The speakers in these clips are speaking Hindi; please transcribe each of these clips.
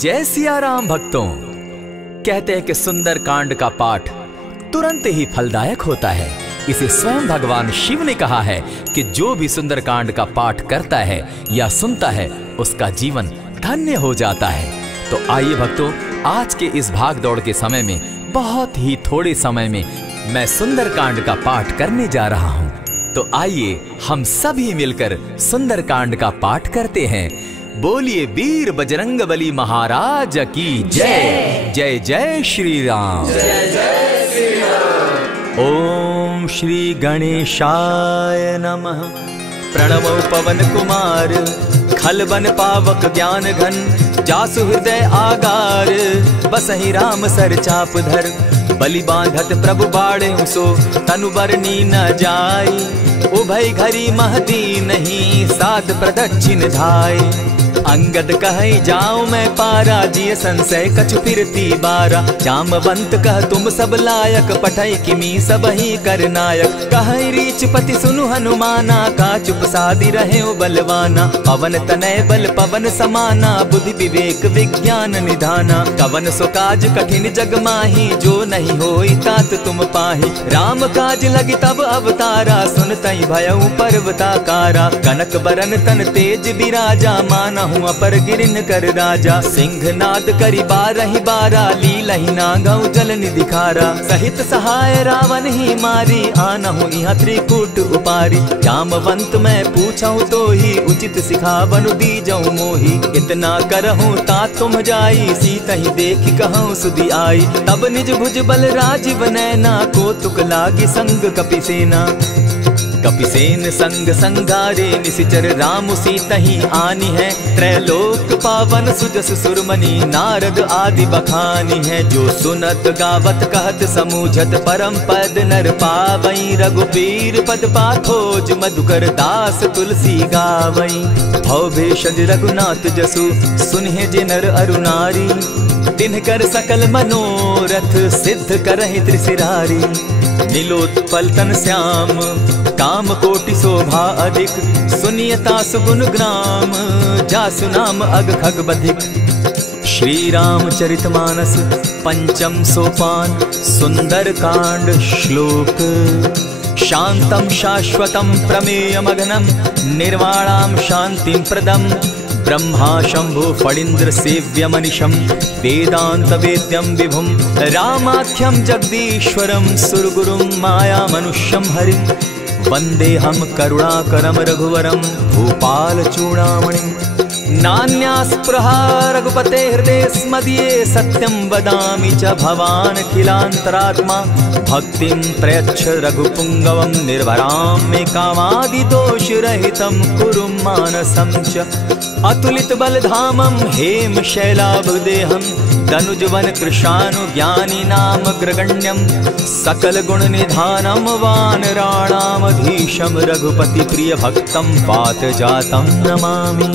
जय सिया राम भक्तों। कहते हैं कि सुंदर कांड का पाठ तुरंत ही फलदायक होता है। इसे स्वयं भगवान शिव ने कहा है कि जो भी सुंदर कांड का पाठ करता है या सुनता है उसका जीवन धन्य हो जाता है। तो आइए भक्तों, आज के इस भाग दौड़ के समय में बहुत ही थोड़े समय में मैं सुंदर कांड का पाठ करने जा रहा हूँ। तो आइए हम सभी मिलकर सुंदर कांड का पाठ करते हैं। बोलिए वीर बजरंगबली महाराज की जय। जय जय श्री राम। जय जय श्री राम। ओम श्री गणेशाय नमः। प्रणवो पवन कुमार खलबन पावक ज्ञान घन, जासु हृदय आगार बसहि राम सर चाप धर। बलि बांधत प्रभु बाढ़े सो तनु बरनी न जाई, उभय घरी महदी नहीं सात प्रदक्षिण धाई। अंगद कहे जाऊं मैं पारा, जिय संशय कछु फिरती बारा। जामवंत कह तुम सब लायक, पठय किमी सब ही कर नायक। कहे रीच पति सुनु हनुमाना, का चुप सादी रहे बलवाना। पवन तनय बल पवन समाना, बुद्धि विवेक विज्ञान निधाना। कवन सो काज कठिन जग माही, जो नहीं होई तात तुम पाही। राम काज लगी तब अवतारा, सुनतई भयउ पर्वताकारा। कनक बरन तन तेज बिराजा, माना अपर गिरिन कर राजा। सिंह नाद करी बारहि बारा, लीलहि नागौ जल निधि खारा। सहित सहाय रावण ही मारी, आनहु इहाँ त्रिकूट उपारी। जामवंत मैं पूछऊं तो ही, उचित सिखावनु दीजऊं मोही। इतना करहूं ता तुम जाई, सीतहि देखि कहूं सुधि आई। तब निज भुज बल राजीव नैना, को तुक लागी संग कपिसेना। कपिसेन संग संगारे, निशिचर राम सीतहि आनी है। त्रैलोक पावन सुजस सुरमणि, नारद आदि बखानी है। जो सुनत गावत कहत समूझत, परम पद नर पावई। रघुबीर पद पाखोज, मधुकर दास तुलसी गावई। भव भेषज रघुनाथ जसु, सुनिहे जे नर अरु नारी। तिनकर सकल मनोरथ, सिद्ध करहि त्रिशिरारी। नीलोत्पल तन श्याम, काम कोटि शोभा अधिक। सुनियता सुगुण ग्राम, जासु नाम अग खग बधिक। श्री रामचरित मानस पंचम सोपान, सुंदर कांड श्लोक। शांतम शाश्वतम प्रमेयमगनम, निर्वाणाम शांतिम प्रदम। ब्रह्मा शंभु फणीन्द्र सेव्य मनिशम, वेदांत वेद्यम विभुम। रामाख्यम जगदीश्वरम, सुरगुरुम माया मनुष्यम हरिम। वंदे हम करुणाकरम रघुवरम, भूपाल चूड़ामणिम। नान्यास्पृहा रघुपते हृदय स्मदीये, सत्यं वदामि च भवान् खिलान्तरात्मा। भक्तिं प्रयच्छ रघुपुंगवं, निर्भरां मे कामादिदोषरहितं। कुरु मानसं च अतुलित बलधामं, हेम शैलाभदेहं। धनुजवन कृशानु ज्ञानी नाम ग्रगण्यं। सकल गुण निधानं, वानराणामधीशं। रघुपति प्रिय भक्तं, पात जातं नमामि।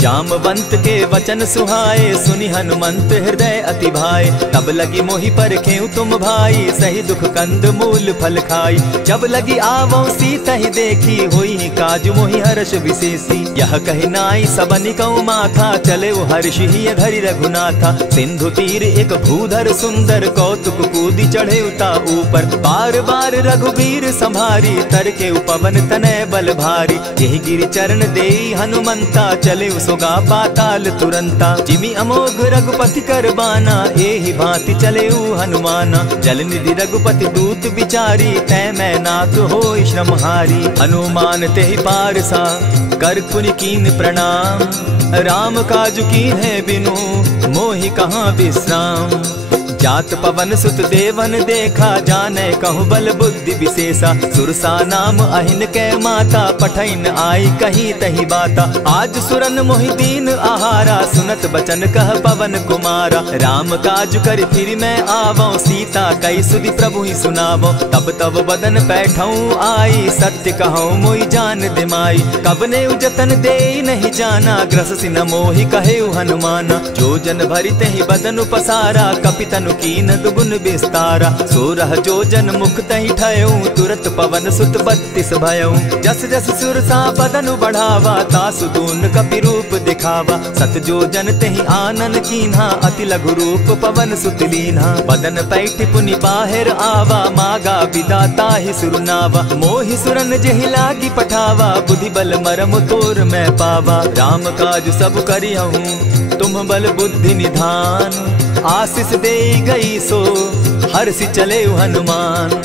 जामवंत के वचन सुहाए, सुनि हनुमंत हृदय अति भाए। तब लगी मोहि परखेउ तुम भाई, सही दुख कंद मूल फल खाई। जब लगी आवो सीतहि देखी, होई काज मोहि हर्ष विशेषी। यह कहि नाई सबनि कौ माथा, चले हर्षि हिय धरि रघुनाथा। सिंधु तीर एक भूधर सुंदर, कौतुक कूदी चढ़े उता ऊपर। बार बार रघुबीर संभारी, तर के उपवन तनय बल भारी। यही गिरि चरण देई हनुमंता, चले सोगा पाताल तुरंता। जिमि अमोघ रघुपति कर बाना, एहि भांति चले हनुमाना। जल निधि रघुपति दूत विचारी, तै मैं नाथ होई श्रमहारी। हनुमान तेहि पारसा, कर पुनि कीन प्रणाम। राम काज कीन है बिनु, मोहि कहाँ विश्राम। जात पवन सुत देवन देखा, जाने कहूँ बल बुद्धि विशेषा। सुरसा नाम अहिन कै माता, पठैन आई कहीं तही बाता। आज सुरन मोहि दीन आहारा, सुनत बचन कह पवन कुमारा। राम काज कर फिर मैं आवो, सीता कई सुधि प्रभु ही सुनावो। तब तब बदन बैठऊँ आई, सत्य कहूँ मोहि जान दिमाई। कब ने जतन दे नहीं जाना, ग्रस सिन मोहि कहे हनुमाना। जो जन भरित ही बदन पसारा, कपितन तनु कीन दुगुन विस्तारा। 16 जोजन मुख तहि ठयऊ, तुरत पवन सुत 32 भयऊ। जस जस सुरसा बदनु बढ़ावा, तासु दून कपि रूप दिखावा। 7 जोजन तेहि आनन कीन्हा, अति लघु रूप पवन सुत लीन्हा। बदन पैठ पुनि बाहिर आवा, मागा विदाता ही सुरनावा। मोहि सुरन जेहि लागी पठावा, बुद्धि बल मरम तोर मैं पावा। राम काज सब करिहूँ, तुम बल बुद्धि निधान। आशीष दे गई सो हर्षि चले हनुमान।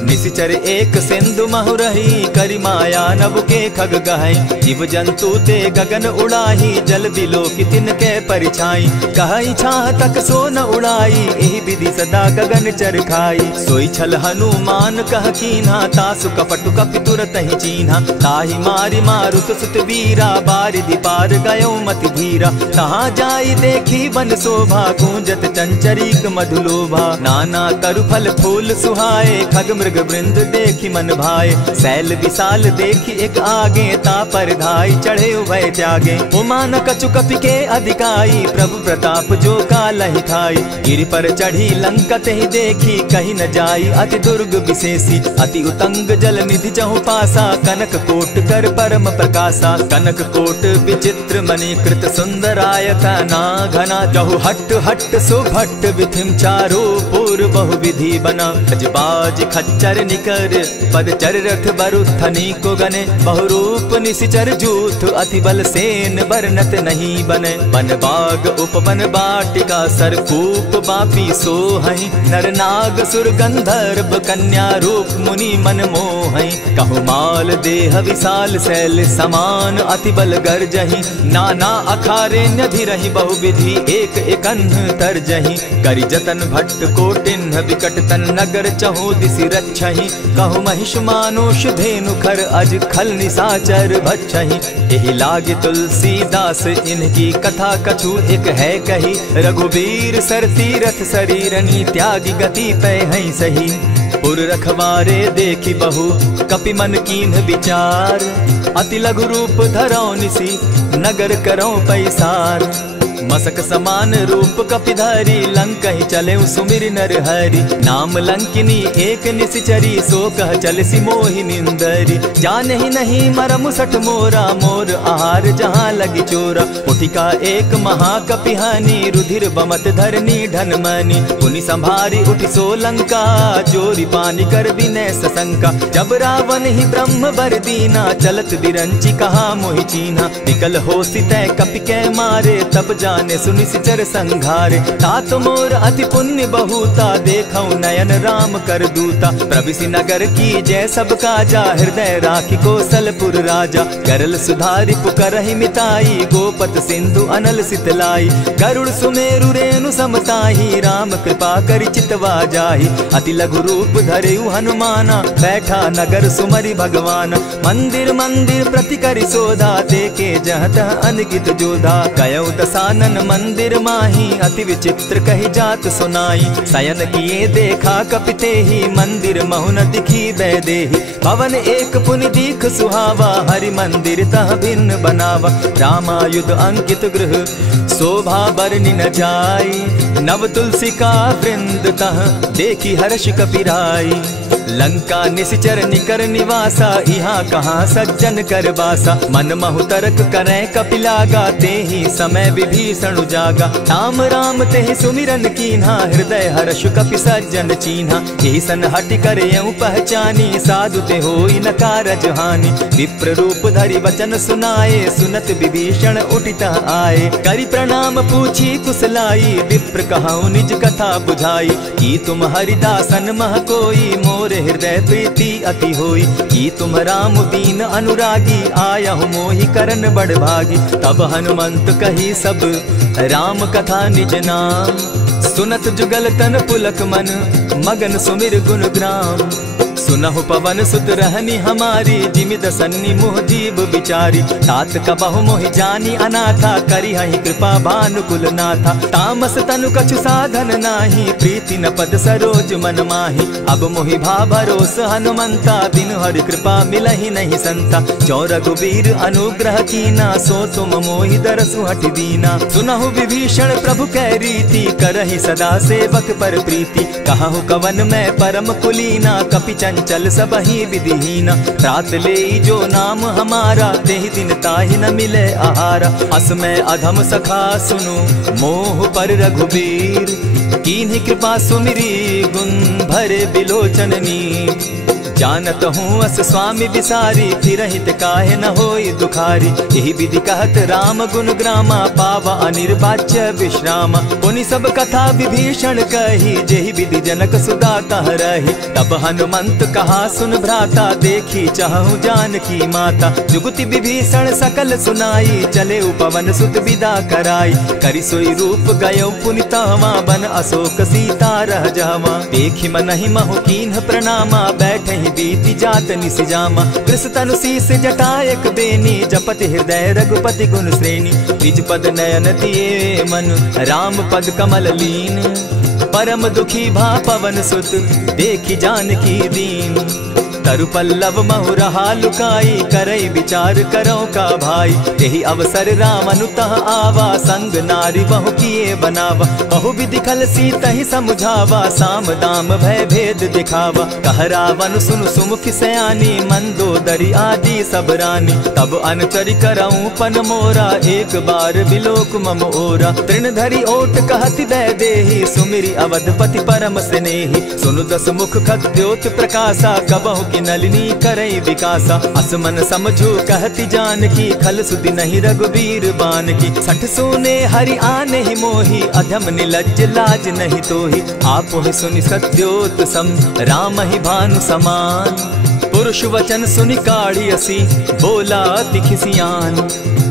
निशिचर एक सिंधु महु रही, करि माया नभ के खग गहई। जीव जंतु ते गगन उड़ाही, जल बिलो की तिनके परिछाई। कहई छाह तक सो न उड़ाई, एहि विधि सदा गगन चर खाई। सोई छल हनुमान कह कीन्हा, तासु कपटु कपि तुरत ही चीन्हा। ताहि मारि मारुत सुत वीरा, बारिधि पार गयो मति धीरा। तहाँ जाई देखी वन शोभा, गूंजत चंचरीक मधुलोभा। नाना तरु फल फूल सुहाए, खग मृग वृंद देखी मन भाए। सैल विशाल देखी एक आगे, ता पर धाई चढ़े उभय त्यागे। उमान कछु कपि के अधिकाई, प्रभु प्रताप जो कालहि खाई। गिरि पर चढ़ी लंका तेहि देखी, कहीं न जाई अति दुर्ग विशेषी। अति उतंग जल निधि चहु पासा, कनक कोट कर परम प्रकाशा। कनक कोट विचित्र मणि कृत सुंदरायता ना घना। जहु हट हट सुभट विधिम चारो पूर बहु विधि बना। बाज खच्चर निकर पदचर रथ बरुथनी को गने। बहुरूप निशिचर जूथ, अति बल सेन बरनत नहीं बने। बन बाग उपवन बाटिका, सरकूप बापी सोहई। नर नाग सुर गंधर्व कन्या, रूप मुनि मन मोहई। कहु माल देह विशाल शैल समान, अति बल गर्जही। नाना अखारे न्यधिरहि बहुविधि, एक एकन्ह तरजही। करि जतन भट्ट कोटिन्ह विकट तन नगर, चहु दिसि रक्षहि। कहु महिष मानुष धेनु खर, अज खल निशाचर भक्षहि। एहि लागे तुलसीदास इनकी कथा, कछु एक है कही। रघुबीर सर तीरथ शरीरनी, त्यागी गति पै हई सही। पुर रखवारे देखी बहु, कपि मन कीन्ह विचार। अति लघु रूप धरौ निसी, नगर करौ पैसार। मसक समान रूप कपिधारी, लंकहि चले सुमिर नर हरि। नाम लंकिनी एक निशिचरी, सो कह चल सी मोहि निंदरी। जानहि नहीं मरम सठ मोरा, मोर आहार जहाँ लगी चोरा। उठिका एक महाकपिहानी, रुधिर बमत धरनी ढन मनी। पुनि संभारी उठि सो लंका, जोरी पानी कर विनय सशंका। जब रावण ही ब्रह्म बर दीना, चलत बिरंची कहा मोहि चीन्हा। निकल होसी तय कपि के मारे, तब जाने सुनिशिचर संघारे। तात मोर अति पुण्य बहुता, देखौ नयन राम कर दूता। प्रविशि नगर की जय सब काजा, हृदय राखी कौशलपुर राजा। करल सुधारि पुकरहि मिताई, गोपत सिंधु अनल सितलाई। गरुड़ सुमेरु रेणु समताही, राम कृपा करि चितवा जाहि। अति लघु रूप धरेउ हनुमाना, बैठा नगर सुमरि भगवान। मंदिर मंदिर प्रति करि सोधा, देखे जहत अनगित जोधा। कयौ दसानन मंदिर माही, अति विचित्र कही जात सुनाई। शयन किए देखा कपिते ही, मंदिर महु न दिखी वैदेही। भवन एक पुनि दीख सुहावा, हरि मंदिर तह भिन्न बनावा। रामायुध अंकित गृह, शोभा बरनि न जाई। नव तुलसी का वृंद तह, देखी हर्ष कपिराई। लंका निशिचर निकर निवासा, यहाँ कहाँ सज्जन कर बासा। मन महु तर्क करें कपिलागा, तेहि समय विभीषण जागा। राम राम तेहि सुमिरन कीन्हा, हृदय हर्ष कपि सज्जन चीन्हा। एहि सन हटि कर यूं पहचानी, साधु ते होई न कारज हानि। विप्र रूप धरि वचन सुनाए, सुनत विभीषण उठितः आए। करि प्रणाम पूछी कुशलाई, विप्र कहऊँ निज कथा बुझाई। की तुम हरिदासन मह कोई, मोर हृदय प्रीति अति होई। की तुम राम दीन अनुरागी, आयहु मोहि करन बड़ भागी। तब हनुमंत कही सब राम कथा निज नाम। सुनत जुगल तन पुलक मन, मगन सुमिर गुण ग्राम। सुनहु पवन सुत रहनी हमारी, जिमि दसन्नी मुह जीव बिचारी। तात कबहु मोहि जानी अनाथा, करी हहि कृपा भानुकुल नाथा। तामस तनु कछु साधन नाही, प्रीति न पद सरोज मन माही। अब मोहि भा भरोस हनुमंता, बिनु हरि कृपा मिलहि नहीं संता। जो रघुबीर अनुग्रह कीना, सो तुम मोहि दरसु हठि दीना। सुनहु विभीषण प्रभु कै रीति, करहि सदा सेवक पर प्रीति। कहु कवन मैं परम कुलीना, कपि चंचल सबहि विधिहीना। त्रात लेई जो नाम हमारा, तेहि दिन ताहि न मिले आहारा। अस मैं अधम सखा सुनु, मोह पर रघुबीर। कीन्हि कृपा सुमिरी, गुण भरे बिलोचन नीर। जानत हूँ अस स्वामी विसारी, फिरहित काहे न होई दुखारी। यही विधि कहत राम गुण ग्रामा, पावा अनिर्वाच्य विश्रामा। पुनि सब कथा विभीषण कही, जेहि विधि जनक सुदा कह रही। तब हनुमंत कहा सुन भ्राता, देखी चाहूं जानकी माता। जुगति विभीषण सकल सुनाई, चले पवन सुत विदा कराई। करि सोई रूप गयो पुनितावा, बन अशोक सीता रह जावा। देखि मनहि महु कीन्ह प्रणामा, बैठहि बीति जात निसिजामा। कृष तनु शीस जटायक बेनी, जपति हृदय रघुपति गुण श्रेणी। निज पद नयन दिए मन, राम पद कमल लीन। परम दुखी भा पवन सुत, देखि जानकी दीन। तरु पल्लव महु रहा लुकाई, करई विचार करो का भाई। यही अवसर राम अनुतः आवा, संग नारी बहु किए बनावा। बहु विधि खल सीतहि समुझावा, साम दाम भय भेद दिखावा। कह रावण सुन सुमुखि सयानी, मंदोदरी आदि सब रानी। तब अनुचरि करऊं पन मोरा, एक बार बिलोक मम ओरा। तृण धरि ओट कहति दय देहि, सुमिरि अवधपति परम स्नेही। सुनु दस मुख खद्योत प्रकाशा, कबहु नलिनी करई विकासा। असमन समझो कहती जानकी, खल सुधि नहीं रघुबीर बान की। सठ सोने हरि आने ही मोही, अधम निलज्ज लाज नहीं तोही। आपो ही सुनि सत्योत सम, राम ही भानु समान। पुरुष वचन सुनि काढ़ी असी, बोला अति खिसियान।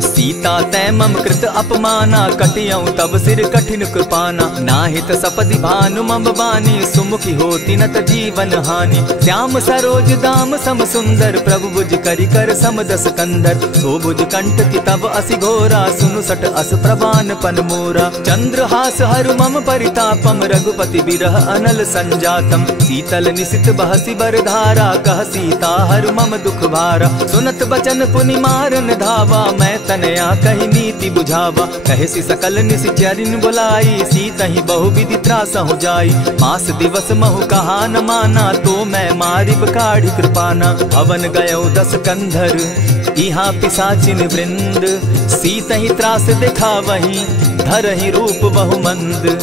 सीता तै मम कृत अपमाना, कटियऊं तब सिर कठिन कृपाना। नाहित सपदि भानु मम बानी, सुमुखी होती नत जीवन हानि। श्याम सरोज दाम सम सुंदर, प्रभु बुझ करि कर सम दस कंदर। सो बुझ कंठ की तब असि घोरा, सुनु सट अस प्रवान पन मोरा। चंद्रहास हरु मम परितापम, रघुपति बिरह अनल संजातम। शीतल निशित बहसी बरधारा, कह सीता हरु मम दुख भारा। सुनत बचन पुनि मारन धावा, मैं तनया कही नीति बुझावा। कहसी सकल निशिचरिन बुलाई, सीतहि बहु विधि त्रास हो जाई। मास दिवस महु कहा न माना, तो मैं मारिब काढ़ी कृपाना। हवन गयो 10 कंधर, इहाँ पिशाचिन वृंद। सीतहि त्रास दिखावहि, धरहि रूप बहु मंद।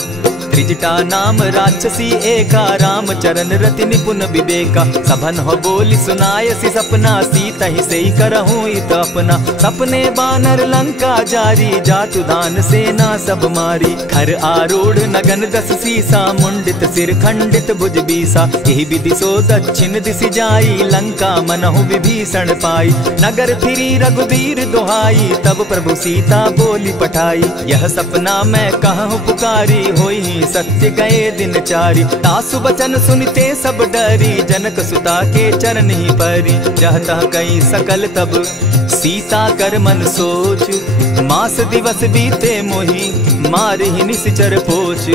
त्रिजटा नाम राक्षसी एका, राम चरण रति निपुण विवेका। सभन हो बोली सुनायसी सपना, सीतहि सेई करहूँ इत अपना। सपने बानर लंका जारी, जातु दान सेना सब मारी। खर आरूढ़ नगन 10 सीसा, मुंडित सिर खंडित भुज बीसा। यही विधि सो दक्षिण दिशि जाई, लंका मनहु विभीषण पाई। नगर फिरी रघुबीर दुहाई, तब प्रभु सीता बोली पठाई। यह सपना मैं कहूँ पुकारी, होई सत्य गए दिन चारी। तासु बचन सुनते सब डरी, जनक सुता के चरण ही परी। जहता कई सकल तब सीता कर मन सोच, मास दिवस बीते मोही, मारे ही निश्चर पोच।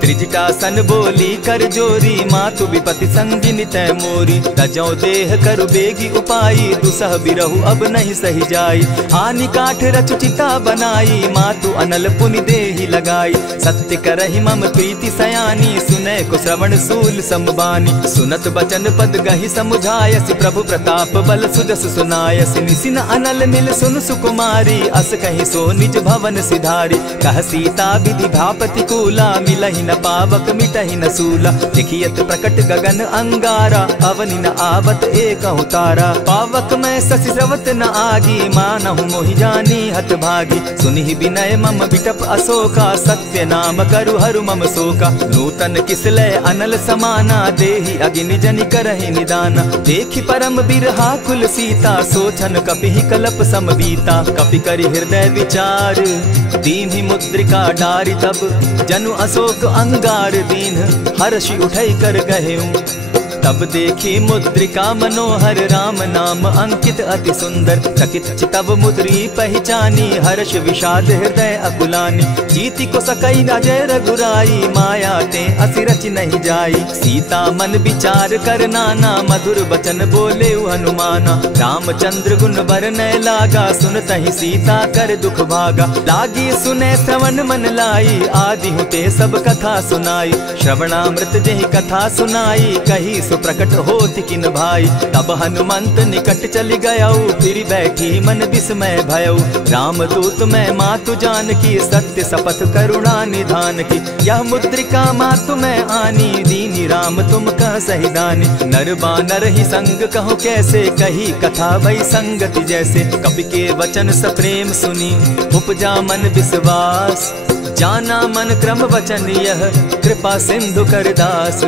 त्रिजटा सन बोली कर जोरी, मातु विपति संगिनी तै मोरी। तजौ देह करु बेगी उपाई, दुसह बिरहु अब नहीं सही जाई। हानि काठ रचु चिता बनाई, मातु अनल पुनि देहि लगाई। सत्य करहि मम प्रीति सयानी, सुनै को श्रवण सूल समबानी। सुनत बचन पद गहि समुझायसि, प्रभु प्रताप बल सुजस सुनायसि। निसिन अनल मिल सुन सुकुमारी, अस कहि सो निज भवन सिधारी। कह सीता विधि भापति कूला, मिलहि न पावक मिटहि न सूला। लिखियत प्रकट गगन अंगारा, अवनि न आवत एकहु तारा। पावक मैं शशि स्रवत न आगी, मानहु मोहि जानी हत भागी। सुनिहि विनय मम बिटप अशोका, सत्य नाम करु हरु मम शोका। नूतन किसलय अनल समाना, देहि अगिनि जनि करहि निदाना। देखि परम बिरहा कुल सीता, सोचन कपिहि कलप सम बीता। कपि करि हृदय विचार, दीन्हि मुद्रिका डारि। तब जनु अशोक अंगार दीन, हर्षि उठै कर गहेऊं। तब देखी मुद्रिका मनोहर राम नाम अंकित अति सुंदर। चकित चितव मुद्री पहचानी हर्ष विषाद हृदय अकुलानी। जीति को सकई अजय रघुराई माया ते असि रचि नहीं जाई। सीता मन विचार कर नाना मधुर बचन बोले हनुमाना। रामचंद्र गुण बरनय लागा सुनतहि सीता कर दुख भागा। लागी सुने श्रवण मन लाई आदि हुते सब कथा सुनाई। श्रवणामृत जेहि कथा सुनाई कही सुप्रकट होति किन भाई। तब हनुमंत निकट चली गयऊ फिर बैठी मन विस्मय भयऊ। रामदूत मैं मातु जान की सत्य शपथ करुणा निधान की। यह मुद्रिका मातु मैं आनी दीनी राम तुम कह सही दानी। नर बानर ही संग कहो कैसे कही कथा वही संगति जैसे। कपि के वचन सप्रेम सुनी उपजा मन विश्वास। जाना मन क्रम वचन यह कृपा सिंधु कर दास।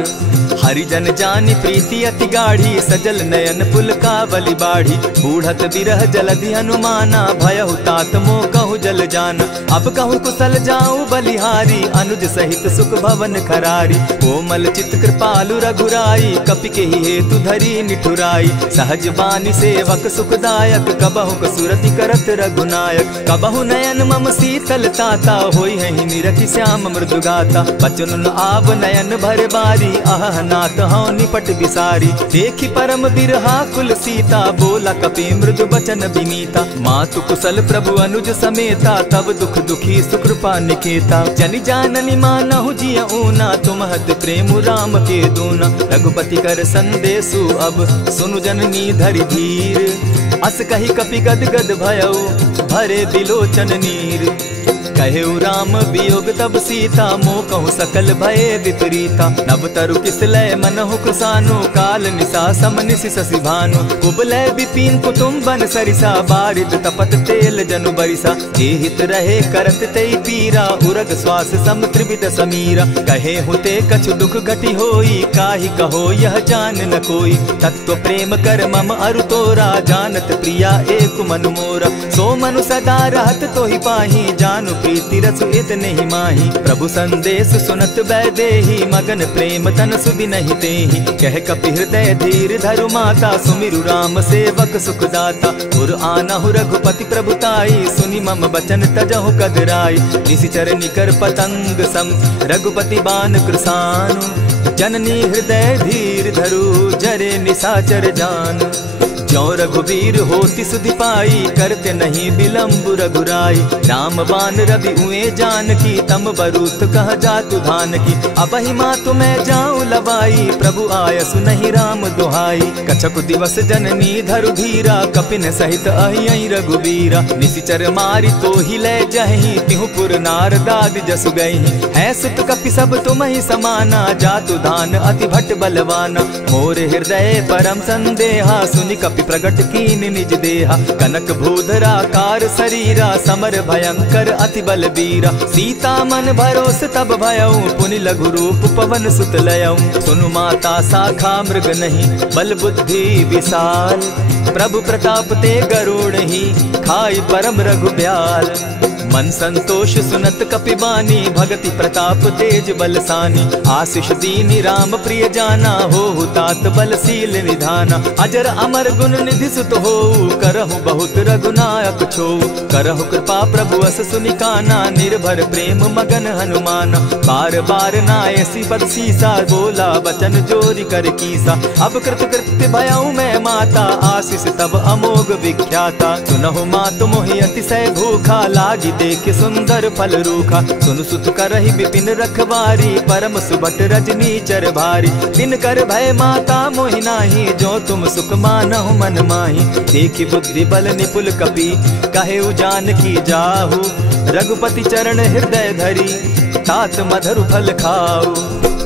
हरिजन जानी प्रीति अति गाढ़ी सजल नयन पुलकावली बाढ़ी। बूढ़त बिरह जलधि हनुमाना भयहु तात मोह कहु जल जाना। अब कहु कुशल जाऊं बलिहारी अनुज सहित सुख भवन खरारी। कोमल चित कृपालु रघुराई कपि के ही हेतु धरी निठुराई। सहज बानी सेवक सुखदायक कबहु कसुरति करत रघुनायक। कबहु नयन मम शीतल ताता होई है निरखि श्याम मृदु गाता। बचन आव नयन भर बारी आह नाथ हौ निपट बिसारी। देखी परम बिरहा कुल सीता बोला कपि मृदु बचन विनीता। मातु कुशल प्रभु अनुज समेता तब दुख दुखी सुकृपा निकेता। जनि जाननी मानहु जिय ऊना तुमहत प्रेम राम के दूना। रघुपति कर संदेशु अब सुनु जननी धरि धीर। अस कही कपि गद गद भयऊ भरे बिलोचन नीर। कहेउ राम वियोग तब सीता मोह कहु सकल भये विपरीता। नव तरु किसलय मनहु कृसानु काल निशा समनिशि शशि भानु। कुबलय विपिन कुटुम्बन सरिसा बारिद तपत तेल जनु बरिसा। जे हित रहे करत तेई पीरा उरग श्वास सम त्रिविध समीरा। कहे हुते कछु दुख घटी होई काहि कहो यह जान न कोई। तत्व प्रेम कर मम अरु तोरा जानत प्रिया एक मनु मोरा। सो मनु सदा रहत तोहि पाही जानु प्रीति रसु इतने ही माही। प्रभु संदेश सुनत बैदेही मगन प्रेम तन सुधि नहीं तेहि। कह कपि हृदय धीर धरु माता सुमिरु राम सेवक सुखदाता। उर आनहु रघुपति प्रभुताई सुनि मम बचन तजहु कदराई। निशिचर निकर पतंग सम रघुपति बान कृसानु। जननी हृदय धीर धरु जरे निशाचर जान। जो रघुवीर होति सुधि पाई करते नहीं विलम्ब रघुराई। राम बान रवि उए जान की तम बरूथ कह जातु धान की। अब ही मातु मैं जाऊं लवाई प्रभु आयसु नहीं राम दुहाई। कछक दिवस जननी धरु धीरा कपिन सहित अहियं रघुवीरा। निशिचर मारी तो ही ले जहि तिहुपुर नारदाद जसु गई। है सुत कपि सब तुम ही समाना जातु धान अति भट बलवाना। मोर हृदय परम संदेहा सुनि कपि प्रगट कीन निज देहा। कनक भूधरा कार शरीरा समर भयंकर अति बलबीरा। सीता मन भरोस तब भयऊ पुनि लघु रूप पवन सुत लयऊ। सुनु माता शाखा मृग नहीं बल बुद्धि विशाल। प्रभु प्रताप ते गरुड़ ही खाई परम रघु ब्याल। मन संतोष सुनत कपिबानी भगति प्रताप तेज बलसानी। आशीष दीनी राम प्रिय जाना हो तात बलशील निधाना। अजर अमर गुण निधि सुत हो करहु बहुत रघुनायक छो। करहु कृपा प्रभु अस सुनिकाना निर्भर प्रेम मगन हनुमाना। बार बार नायसी पद सीसा बोला वचन जोरी कर कीसा। अब कृत कृत्य भयऊ मैं माता आशीष तब अमोघ विख्याता। सुनहु मातु मोहि अतिशय भूखा लागी देख सुंदर फल रूखा। सुन सुत करहि विपिन रखवारी परम सुबट रजनी चर भारी। दिन कर भय माता मोहि नाही जो तुम सुख मानहु मन माही। देखि बुद्धि बल निपुल कपि कहे जान की जाहु। रघुपति चरण हृदय धरी तात मधुर फल खाऊ।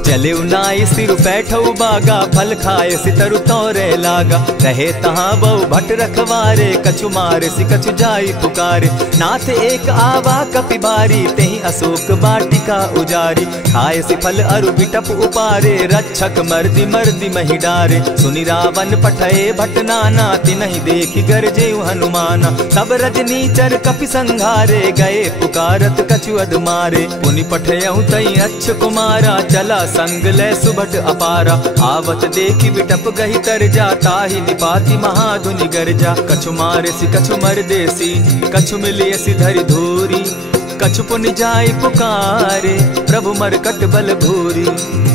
चले नाई सिर बैठऊ बागा फल खाए सितरु तोरे लागा। रहे तहाँ बहु भट रखवारे कछु मारे सि कछु जाई पुकारे। नाथ एक आवा कपि बारी तेहि अशोक बाटिका उजारी। खाए सि फल अरु बिटप उपारे रक्षक मर्दि मर्दि महि डारे। सुनि रावण पठये भट नाना तिनहि देखि गरजे हनुमाना। तब रजनी चर कपि संघारे गए पुकारत कछु अध मारे। पुनि पठयऊ तई अच्छ कुमारा चला संग ले सुभट अपारा। आवत देखी बिटप गही तर जा, ताहि निपाति महाधुनि गर्जा। कछु मारेसी कछु मर देसी, कछु मिलियसी धरि धूरी। कछु पुनि जाय पुकारे, प्रभु मरकट बल भूरी।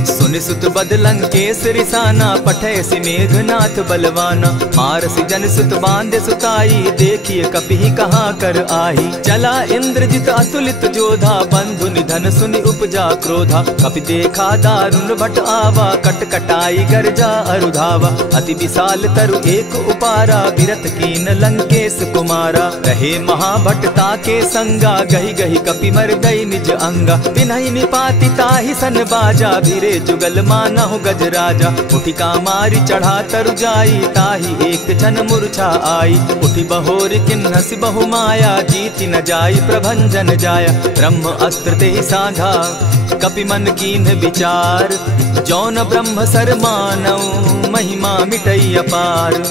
सुनि सुत बद लंकेश रिसाना, पठैसी मेघनाथ बलवाना। मारसी जन सुत बांधे सुताई, देखिए कपि कहाँ कर आही। चला इंद्रजित अतुलित जोधा, बंधु निधन सुनि उपजा क्रोधा। कपि देखा दारुण भट आवा, कट कटाई गर्जा अरुधावा। अति विशाल तरु एक उपारा, बिरत कीन लंकेश कुमारा। रहे महाभट्टा के संगा, गही गही कपि मर गई निज अंगा। तिन्हि निपाति ताहि सन बाजा, भीरे जुगल मानहु गज राजा। उठिका मारी चढ़ा तरु जाई, ताहि एक जन मूर्छा आई। उठि बहोर किन्हसि बहु माया, जीति न जाई प्रभंजन जाया। ब्रह्म अस्त्र तेहि साधा, कपि मन कीन्ह विचार। जौन ब्रह्म सर मानऊ, महिमा मिटई अपार।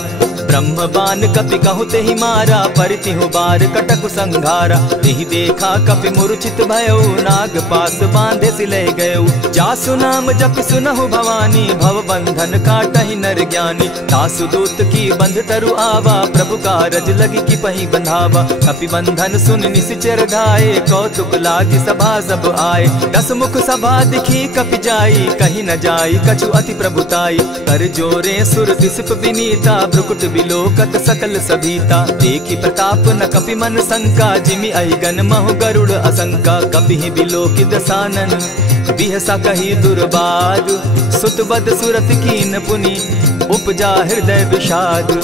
ब्रह्म बान कपि कहु तेहि मारा, परितिहु बार कटकु संघारा। तेहि देखा कपि मूर्छित भयउ, नाग पास बांधे सिले गयउ। जासु नाम जपि सुनहु भवानी, भव बंधन काटहि नर ज्ञानी। तासु दूत की बंध तरु आवा, प्रभु कारज लगी कि पहि बंधावा। कपि बंधन सुन निसिचर धाये, कौतुक लागी सभा सब आए। दस मुख सभा दिखी कपि जाई, कहीं न जाई कछु अति प्रभुताई। कर जोरे सुर दिसप विनीता, भ्रुकुट बिलोकत सकल सभीता। देखी प्रताप न कपि मन शंका, जिमि अहिगन महु गरुड़ असंका। कपि बिलोकि दसानन, बिहसा कही दुर्बाद। सुत बद सुरत कीन पुनि, उपजा हृदय विषाद।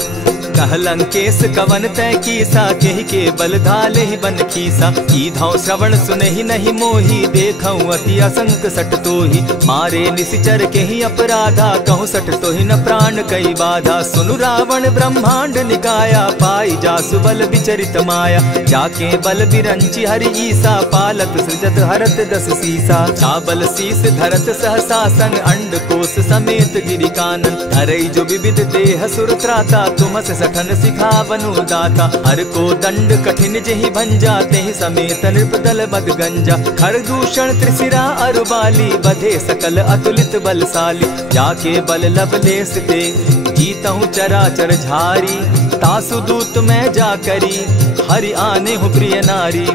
कह लंकेश कवन तय कीसा, केहि के बल धाले ही बन खीसा। कीधौ श्रवण सुनहि नहीं मोही, देखऊं अति असंक सट तोही। मारे निसिचर केहि अपराधा, कहूँ सट तोहि न प्राण कई बाधा। सुनु रावण ब्रह्मांड निकाया, पाई जासु बल विचरित माया। जाके बल बिरंचि हरि ईसा, पालत सृजत हरत दस सीसा। चाबल शीस धरत सहसासन, अंड कोश समेत गिरि कानन। धरई जो विविध देह सुर त्राता, तुमस सठन सिखावनु दाता। हर को दंड कठिन जेहि भंजा, तेहि समेत नृपदल बद गंजा। खरदूषण त्रिशिरा अरुबाली, बधे सकल अतुलित बलशाली। जाके बल लवलेस ते, जीतहु चराचर झारी। तासु दूत मैं जाकरी, हरि आने हूँ प्रिय नारी।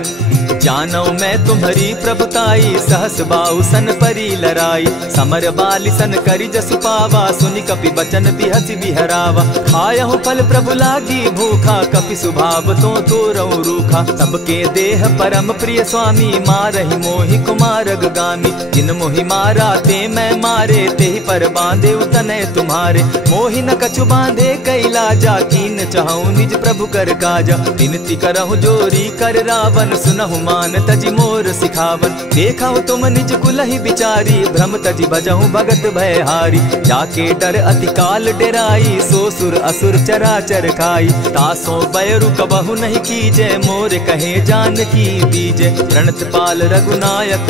जानौ मैं तुम्हारी प्रभुताई, सहस बाहु सन परी लराई। समर बाली सन करि जसु पावा, सुनि कपि बचन बिहसि बिहरावा। खायहु फल प्रभु लागी भूखा, कपि सुभाव तो तोरहु रूखा। सबके देह परम प्रिय स्वामी, मारहि मोहि कुमारग गामी। जिन मोहि मारा ते मैं मारे, तेहि पर बांधे उतने तुम्हारे। मोहि न कछु बांधे कैलाजा, कीन चाहूं निज प्रभु कर काजा। विनती करहु जोरी कर रावण, सुनहु मान तजि मोर सिखावन। देखहु तुम निज कुलहि बिचारी, भ्रम तजि भजहु भगत भयहारी। जाके डर अति काल डेराई, सो सुर असुर चराचर खाई। तासो बैरु कबहु नहीं कीजे, मोर कहे जानकी दीजे। प्रणत पाल रघुनायक,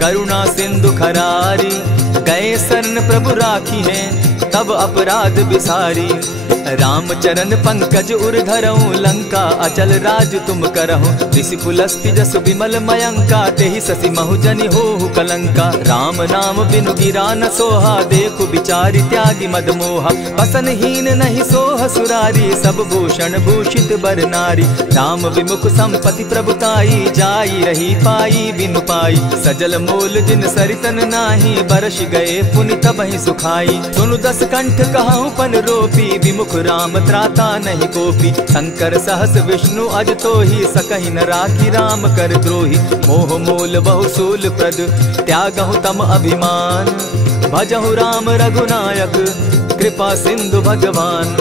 करुणा सिंधु खरारी। गए शरण प्रभु राखी हैं, तब अपराध बिसारी। राम चरण पंकज उर धरऊं, लंका अचल राज तुम करहूं। ऋषि पुलस्ति जसु विमल मयंका, तेहि ससि महु जनि होहु कलंका। राम नाम बिनु गिरा न सोहा, देखु बिचारी त्यागी मद मोहा। बसनहीन नहीं सोह सुरारी, सब भूषण भूषित बर नारी। राम विमुख संपति प्रभुताई, जाई रही पाई बिनु पाई। सजल मोल जिन सरितन नाही, बरस गए पुनि तबहि सुखाई। सुनु दस कंठ कहूँ पन रोपी, विमुख राम त्राता नहीं कोपी। शंकर सहस विष्णु अज तो ही, सकहि न राखी राम कर द्रोही। मोह मूल बहु सूल प्रद, त्यागहु तम अभिमान। भजहु राम रघुनायक, कृपा सिंधु भगवान।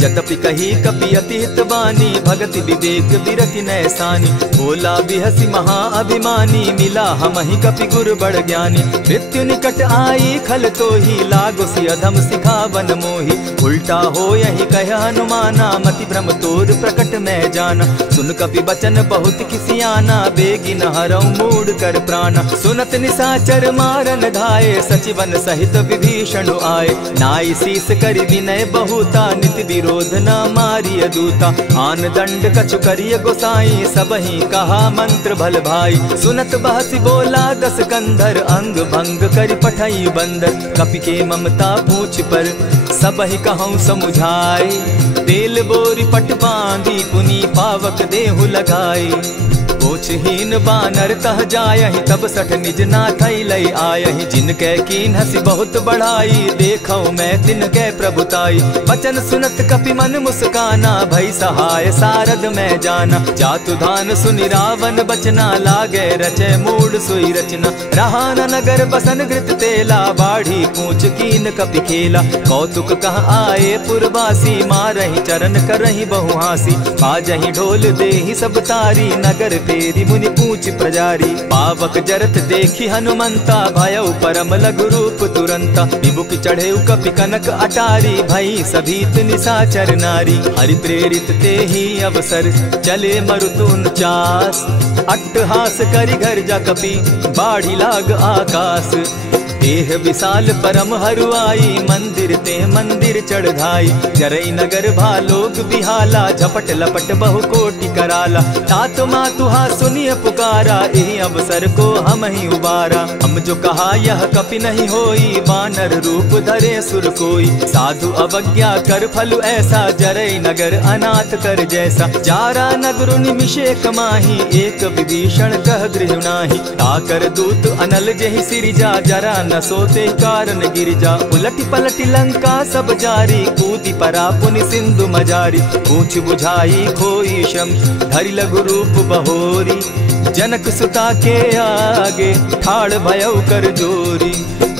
जतपि कही कपि अति हित बानी, भगति विवेक विरति नैसानी। बोला बिहसी महा अभिमानी, मिला हमहि कपि गुर बड़ ज्ञानी। मृत्यु निकट आई खल तो ही, लागो सि अधम सिखावन मोही। उल्टा हो यही कह हनुमाना, मति भ्रम तोर प्रकट मैं जाना। सुन कपि बचन बहुत किसियाना, बेगी न हरऊ मूड कर प्राणा। सुनत निसाचर मारन धाये, सचिवन सहित विभीषण आए। नाई शीस करि विनय बहुता, नित विरोध न मारिय दूता। आन दंड कछु करिय गोसाई, सबहि कहा मंत्र भल भाई। सुनत बहसी बोला दस कंधर, अंग भंग करि पठई बंदर। कपि के ममता पूछ पर, सबहि कहूँ समुझाए। तेल बोरी पट बांधी, पुनि पावक देहु लगाई। ओछहीन बानर तह जायहि, तब सठ निज नाथई लई आयहि। जिनके कीन हसी बहुत बढ़ाई, देखौ मैं तिनके प्रभुताई। बचन सुनत कपि मन मुस्काना, भई सहाय सारद में जाना। जातु धान सुनि रावण बचना, लागे रचे मूड सोई रचना। रहा न नगर बसन घृत तेला, बाढ़ी पूछ कीन कपि खेला। कौतुक कह आए पुरवासी, मारहि चरण करहि बहु हासी। बाजहि ढोल देहि सब तारी, नगर तेरी मुनि पूछ प्रजारी। पावक जरत देखी हनुमंता, भयउ परम लघु रूप तुरंता। विमुख चढ़े कपि कनक अटारी, भई सभीत निशाचर नारी। हरि प्रेरित ते ही अवसर, चले मरुतुन चास। अट्टहास करि घर जा कपि, बाढ़ी लाग आकाश। देह विशाल परम हरुआई, मंदिर ते मंदिर चढ़ाई। जरई नगर भालोग बिहाला, झपट लपट बहु कोटि कराला। तात मातुहा सुनिय पुकारा, एहि अवसर को हम ही उबारा। हम जो कहा यह कपि नहीं होई, बानर रूप धरे सुर कोई। साधु अवज्ञा कर फल ऐसा, जरई नगर अनाथ कर जैसा। जारा नगर निमिषे कमाही, एक विभीषण कह गृह नाही। ताकर दूत अनल जहि सिरिजा, जरा न सोते कारण गिरजा। उलटी पलटी लंका सब जारी, कूदी परा पुनि सिंधु मजारी। पूछ बुझाई खोई श्रम, धरि लघु रूप बहोरी। जनक सुता के आगे, ठाड़ भयउ कर जोरी।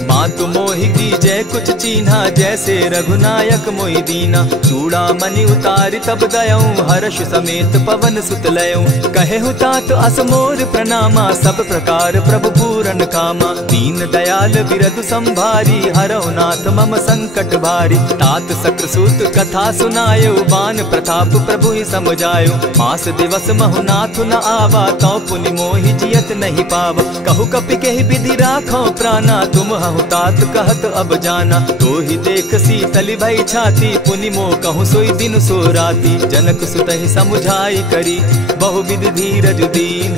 मातु मोहि की जय कुछ चीन्हा, जैसे रघुनायक मोहि दीना। चूड़ा मणि उतारि तब दयऊं, हर्ष समेत पवन सुत लयऊं। कहे तात असमोर प्रणामा, सब प्रकार प्रभु पूरन कामा। दीन दयाल बिरधु संभारी, हरौ नाथ मम संकट भारी। तात सक्रसूत कथा सुनायो, बान प्रताप प्रभु ही समझायो। मास दिवस महु नाथ न आवा, तौ पुनि मोहि जियत नहीं पावा। कहु कपि केहि विधि राखो प्राणा, तुम हहु तात कहत अब जाना। तो ही देख शीतली भई छाती, पुनि मो कहूँ सोई दिन सो राती। जनक सुतहि समुझाई करी, बहुविध धीरज दीन।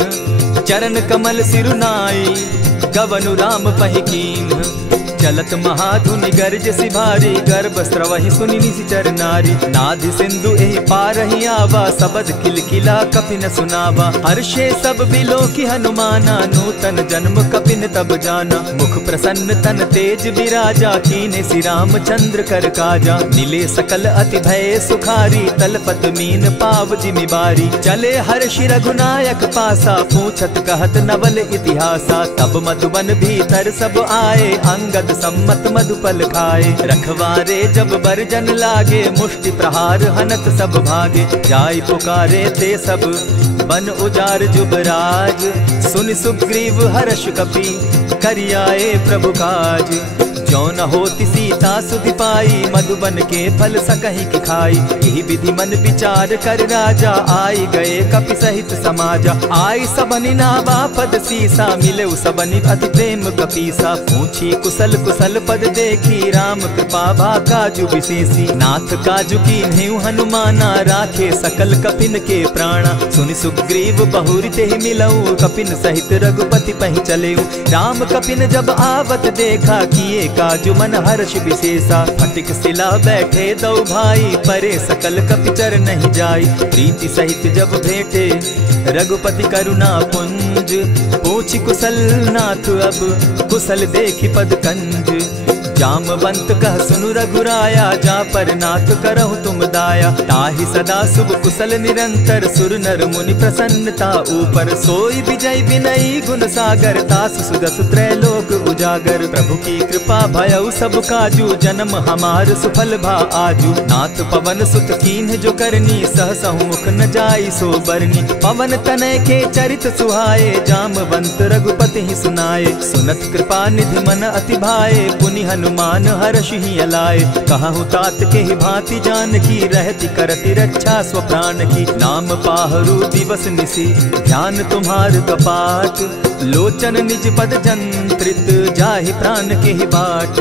चरण कमल सिरुनाई, गवनु राम पहि कीन। चलत महाधुनि गर्ज सिभारी, गर्भ स्रवहि सुनि निशिचर नारी। नाधि सिंधु एहि पारहि आवा, सबद किलकिला कपि न सुनावा। हर्षे सब बिलोकि हनुमाना, नूतन जन्म कपि न तब जाना। मुख प्रसन्न तन तेज विराजा, कीने श्री रामचंद्र कर काजा। मिले सकल अति भय सुखारी, तलपत मीन पाव जिमि बारी। चले हर्षि रघुनायक पासा, पूछत कहत नवल इतिहासा। तब मधुबन भीतर सब आए, अंगद सम्मत मधुपल खाए। रखवारे जब बरजन लागे, मुष्टि प्रहार हनत सब भागे। जाय पुकारे ते सब, बन उजार जुबराज। सुनि सुग्रीव हर्ष कपि, करियाए प्रभु काज। जो न होती सीता सुधि पाई, मधुबन के फल सकहि की खाई। यही विधि मन विचार कर राजा, आई गए कपि सहित समाजा। आई सबनि नावा पद सीसा, मिले सबनि अति प्रेम कपीसा। पूछी कुशल कुशल पद देखी, राम कृपा भा काजु विशेषी। नाथ काजु कीन्हेउ हनुमाना, राखे सकल कपिन के प्राणा। सुनि सुग्रीव बहुरि तेहि मिलऊ, कपिन सहित रघुपति पहि चलेऊ। राम कपिन जब आवत देखा, किए काजु मन हर्ष विशेषा। फटिक सिला बैठे दो भाई, परे सकल कपिचर नहीं जाई। प्रीति सहित जब भेटे, रघुपति करुणा पुंज। पूछि कुशल नाथ अब, कुशल देखि पद कंज। जामवंत कह सुनु रघुराया, जा पर नाथ करहु तुम दाया। ताहि सदा शुभ कुशल निरंतर, सुर नर मुनि प्रसन्नता ऊपर। सोई विजय विनयी गुण सागर, तास सुदस त्रैलोक उजागर। प्रभु की कृपा भयउ सब काजू, जन्म हमार सुफल भा आजू। नाथ पवन सुत कीन्ह जो करनी, सहसहु मुख न जाई सो बरनी। पवन तनय के चरित सुहाए, जामवंत रघुपति ही सुनाए। सुनत कृपा निधि मन अति भाए, पुनि हनुमान हनुमान हर्षि अलाए। कहूँ तात के ही भांति जानकी रहती करती रक्षा स्वप्राण की। नाम पाहरु दिवस निसी ध्यान तुम्हार कपाट। लोचन निज पद जंत्रित जाहि प्राण के ही बाट।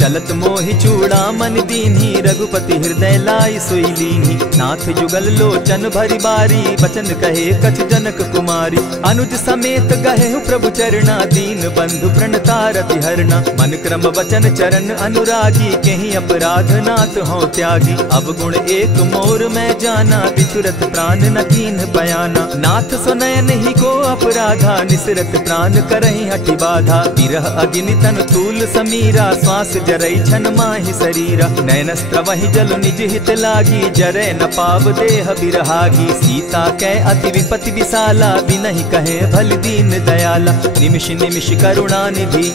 चलत मोहि चूड़ामन दीन्ही रघुपति हृदय लाई सोई लीन्ही। नाथ जुगल लोचन भरी बारी बचन कहे कछ जनक कुमारी। अनुज समेत गहे प्रभु चरणा दीन बंधु प्रणतारति हरना। मन क्रम वचन चरण अनुरागी कहीं अपराध नाथ हो त्यागी। अब गुण एक मोर में जाना बिचुरत प्राण न कीन्ह बयाना। नाथ सुनयन ही को अपराधा निसरत प्राण करहि हटि बाधा। विरह अग्नि तन तूल समीरा श्वास जरई छन माहि शरीरा। नयनस्त्र वही जल निज हित लागी जरे न पाव देह बिरहागी। सीता कै अति विपति विशाला बिनहि कहे भल दीन दयाला। निमिष निमिष करुणा निधि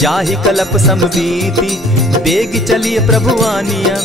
जाहि कलप समबीति। बेग चलिए प्रभु आनिया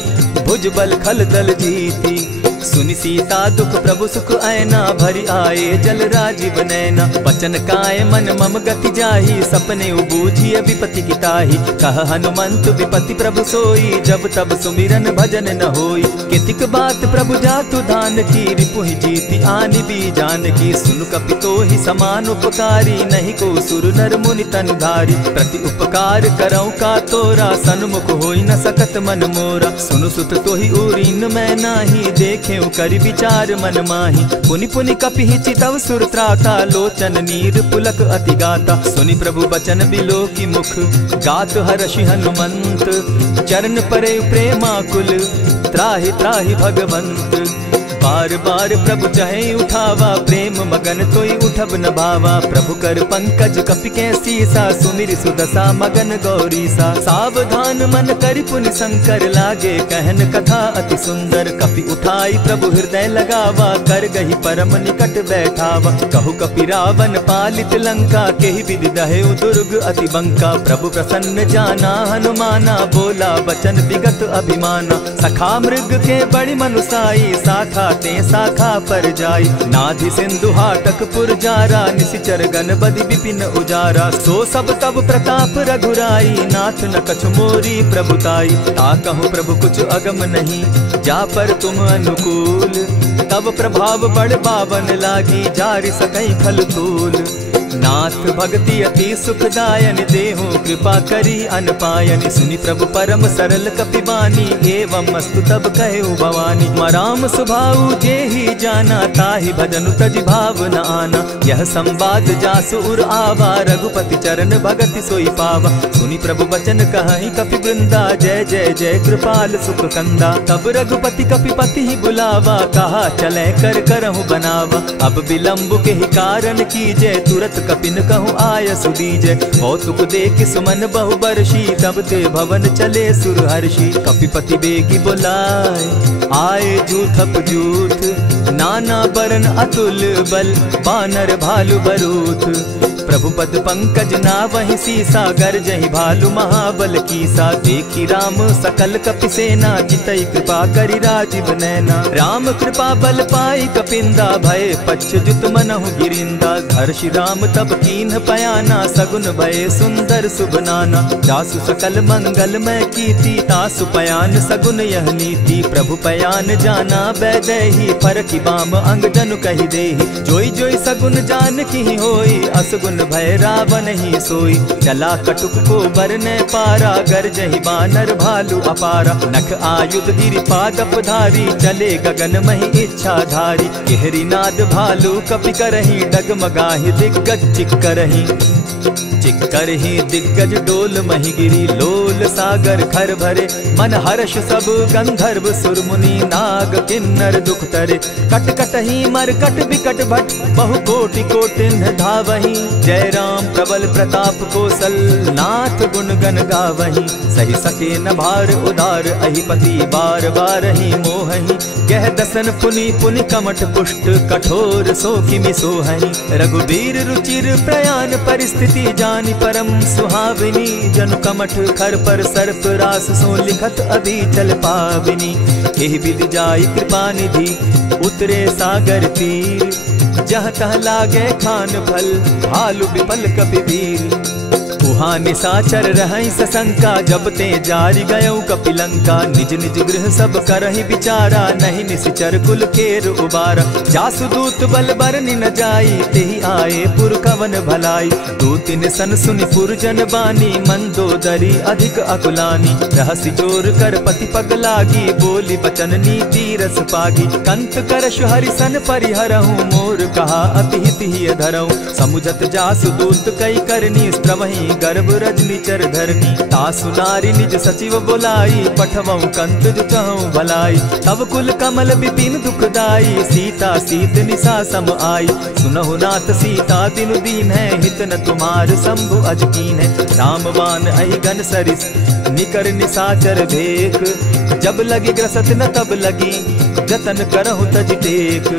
भुज बल खल दल जीती। सुनि सीता दुख प्रभु सुख ऐना भरी आए जल राजीव नैना। वचन काय मन मम गति जाहि सपने उबूझिय विपति किताहि। कह हनुमंत विपति प्रभु सोई जब तब सुमिरन भजन न होई। कितिक बात प्रभु जातु धान की रिपुहि जीति आनि भी जानकी। सुन कपितो ही समान उपकारी नहीं को सुर नर मुनि तन धारी। प्रति उपकार करौ का तोरा सन्मुख होई न सकत मन मोरा। सुनु सुत तोहि उरीन मैं नाही देखे करि विचार मन माही। पुनि पुनि कपि चितव सुर त्राता लोचन नीर पुलक अति गाता। सुनि प्रभु बचन बिलो की मुख गात हर्षि हनुमंत। चरण परे प्रेमाकुल त्राहि त्राहि भगवंत। बार बार प्रभु चहे उठावा प्रेम मगन तोई उठब न भावा। प्रभु कर पंकज कपि के सीसा सुमिर सुदशा मगन गौरीसा। सावधान मन करि पुनि शंकर लागे कहन कथा अति सुंदर। कपि उठाई प्रभु हृदय लगावा कर गही परम निकट बैठावा। कहु कपि रावण पालित लंका केहि विधि दहेउ दुर्ग अति बंका। प्रभु प्रसन्न जाना हनुमाना बोला वचन विगत अभिमाना। सखा मृग के बड़ी मनुसाई शाखा ते शाखा पर जाई। नाधि सिंधु हाटक पुर जारा निशिचर गन बदि विपिन उजारा। सो सब तब प्रताप रघुराई नाथ न कछु मोरी प्रभुताई। ता कहूँ प्रभु कुछ अगम नहीं जा पर तुम अनुकूल। तब प्रभाव बड़ पावन लागी जारि सकई खल तूल। नाथ भक्ति अति सुखदायन देहु कृपा करी अनपायन। सुनि प्रभु परम सरल कपिबानी एवं मस्तु तब कहेउ भवानी। मराम सुभाऊ जेहि जाना ताहि भजनु तज भाव न आना। यह संवाद जासु उर आवा रघुपति चरण भगति सोई पावा। सुनि प्रभु बचन कहि कपि वृंदा जय जय जय कृपाल सुख कंदा। तब रघुपति कपिपति ही बुलावा कहा चले कर करहु बनावा। अब विलंब के ही कारण कीजय तुरत कपिन कहूँ आय सुदीजय। कौतुक देख सुमन बहु बरसी तब ते भवन चले सुर हर्षि। कपिपति बेगी बुलाए आए जूथप जूथ। नाना बरन अतुल बल बानर भालु बरूथ। प्रभु पद पंकज ना वही सीसा गरजहि भालु महाबल कीसा। देखी राम सकल कपि सेना चितई कृपा करि राजीव नैना। राम कृपा बल पाई कपिंदा भय पच्छ जुत मनहु गिरिंदा। हर्षि राम तब कीन्ह पयाना सगुन भय सुंदर शुभ नाना। जासु सकल मंगल में कीति तासु पयान सगुन यह नीति। प्रभु पयान जाना बैदेही फरकि बाम अंग जनु कहि देहि। जोई जोई सगुन जान की होई असगुन भय रावण ही सोई। चला कटुक को बरने पारा गरजहि बानर भालु अपारा। नख आयुध गिरि पादप धारी चले गगन महि इच्छा धारी। केहरी नाद भालु कपि करहि डगमगाहि दिग्गज चिक्करहि। चिक्करहि दिग्गज डोल महि गिरी लोल सागर खर भरे। मन हर्ष सब गंधर्व सुर मुनि नाग किन्नर दुख तरे। कट कटहि मरकट बिकट भट बहु कोटि कोटिन्ह धावहि। जय राम प्रबल प्रताप कौशल नाथ गुण गण गावहि। सही सके न भार उदार अहिपति बार बार ही मोहहि। गह दसन पुनि पुनि कमठ पुष्ट कठोर सो किमि सोहहि। रघुबीर रुचिर प्रयाण परिस्थिति जानि परम सुहाविनी। जनु कमठ खर पर सर्प रास सो लिखत अभी चल पाविनी। एहि विधि जाई कृपा निधि उतरे सागर तीर। जह तह लागे खान फल भालु विपल कपि वीर। उहाँ निशाचर रहई सशंका, जब ते जारी गयऊ कपिलंका। निज निज गृह सब करहि विचारा, नहीं निश्चर कुल केर उबारा। जासुदूत बल बरनि न जाई, तेहि आए पुर कवन भलाई। दूति निसन सुनि पुरजन बानी, मंदोदरी अधिक अकुलानी। रहसि जोर कर पति पग लागी, बोली बचन नीति रस पागी। कंत करश हरिसन परिहरहूँ, मोर कहा अति हित ही धरऊँ। समुझत जासुदूत कई करनी, स्त्रवहि गर्भ रजनी चर धरनी। तासु नारी निज सचिव बोलाई, पठवऊँ कंत जो चहऊँ भलाई। तब कुल कमल विपिन दुखदाई, सीता सीत निशा सम आई। सुनहु नाथ सीता दिनु दीन है, हित न तुम्हार शंभु अजकीन है। रामवान अहिगन सरिस निकर निशाचर भेक, जब लगी ग्रसत न तब लगी, जतन करहु तज टेक।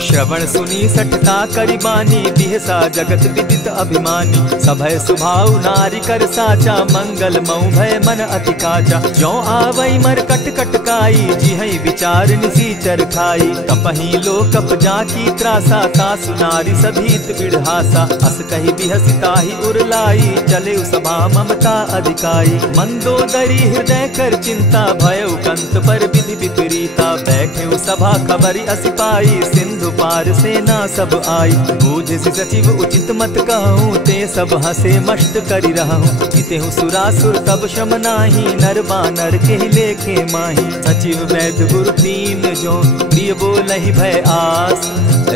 श्रवण सुनी सठता करि बानी, बिहसा जगत विदित अभिमानी। सभय सुभाव नारी कर साचा, मंगल मऊ भय मन अति काचा। ज्यों आवई मर कट कट काई, जिहई विचार निसीचर खाई। कपही लो कप जाकी त्रासा, तासु नारी सभीत बिढ़ासा। अस कही बिहसिता ही उरलाई, चले सभा ममता अधिकाई। मंदोदरी हृदय कर चिंता, भयउ कंत पर विधि विपरीता। बैठे सभा खबरी असी पाई, सिंधु पार सेना सब आई। बूझ सचिव उचित मत कहूँ, ते सब हसे मस्त करि रहूँ। जितेहु सुरासुर तब शम नाही, नर बानर के लेखे माही। सचिव वैद्य गुरु तीन जो, प्रिय बोलहि भय आस।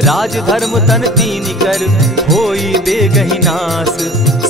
राज धर्म तन तीन कर, होई बेगहि नास।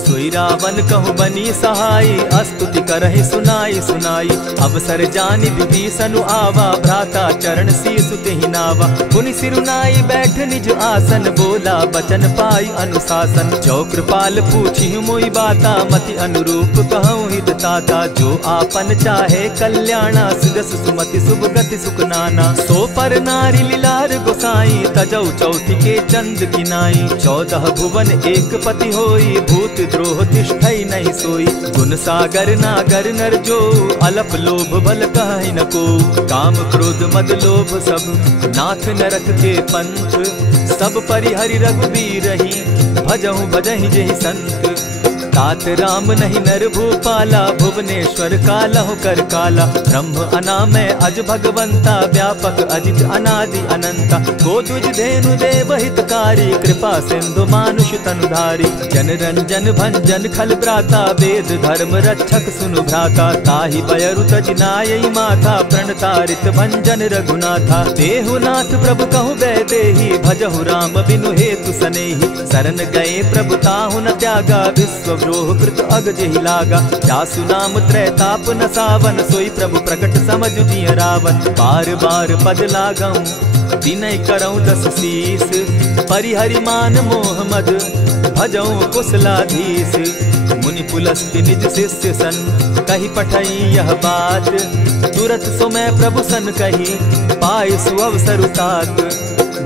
सोई रावण कहु बनी सहाई, अस्तुति करहि सुनाई सुनाई। अवसर जानि विभीषण आवा, भ्राता चरण शीसु तेहि नावा। पुनि सिरुनाई बैठ निज आसन, बोला बचन पाई अनुशासन। जो कृपाल पूछि मोई बाता, मति अनुरूप कहूँ हित ताता। जो आपन चाहे कल्याणा, सिदस सुमति शुभ गति सुख नाना। सो पर नारी लीलार गोसाई, तजौ चौथी के चंद किनाई। 14 भुवन एक पति होई, भूत द्रोह तिष्ठई नहीं सोई। गुण सागर नागर नर जो, अलप लोभ बल कहि न को। काम क्रोध मद लोभ सब, नाथ नरक के पंथ। सब परिहरि रघुबीर रही, भजहु भजहि जेहि संत। तात राम नहीं नर भूपाला, भुवनेश्वर कालहु कर काला। ब्रह्म अनामय अज भगवंता, व्यापक अजित अनादि अनंता। गोदुज धेनु देव हितकारी, कृपा सिंधु मानुष तनुधारी। जन रंजन भंजन खल भ्राता, वेद धर्म रक्षक सुनु भ्राता। ताहि बयरु तज नायई माथा, प्रणतारित भंजन रघुनाथा। देहु नाथ प्रभु कहु बैदेही, भजहु राम बिनु हेतु सनेही। शरण गए प्रभु ताहु न त्यागा, विश्व द्रोह कृत अग जेहि लागा। जासु नाम त्रैताप न सावन, सोई प्रभु प्रकट समझ जिय रावण। बार बार पद लागऊं, विनय करऊं 10 शीस। परिहरि मान मोह मद, भजऊं कुशलाधीश। मुनि पुलस्त्य निज शिष्य सन, कही पठई यह बात। तुरत सो मैं प्रभु सन कही, पाय सुअवसर तात।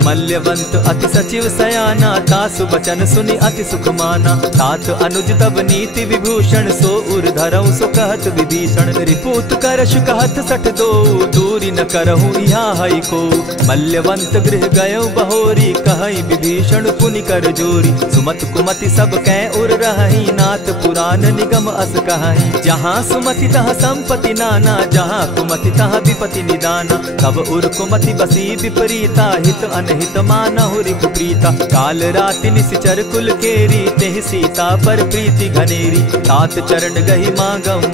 मल्यवंत अति सचिव सयाना, तासु बचन सुनि अति सुख माना। तात अनुज तब नीति विभूषण, सो उर धरऊं सो कहत विभीषण। रिपुत करश कहत सठ दो, दूरी न करहूँ यहाँ हई को। मल्यवंत गृह गयऊ बहोरी, कहई विभीषण पुनि कर जोरी। सुमत कुमति सब कै उर रहई, नाथ पुराण निगम अस कहई। जहाँ सुमति तहाँ संपत्ति नाना, जहाँ कुमति तहाँ विपति निदाना। तब उर कुमति बसी विपरीता, हित अनहित मानहु रिपु प्रीता। काल राति निश्चर कुल केरी, तेहि सीता पर प्रीति घनेरी। तात चरण गहि मांगऊं,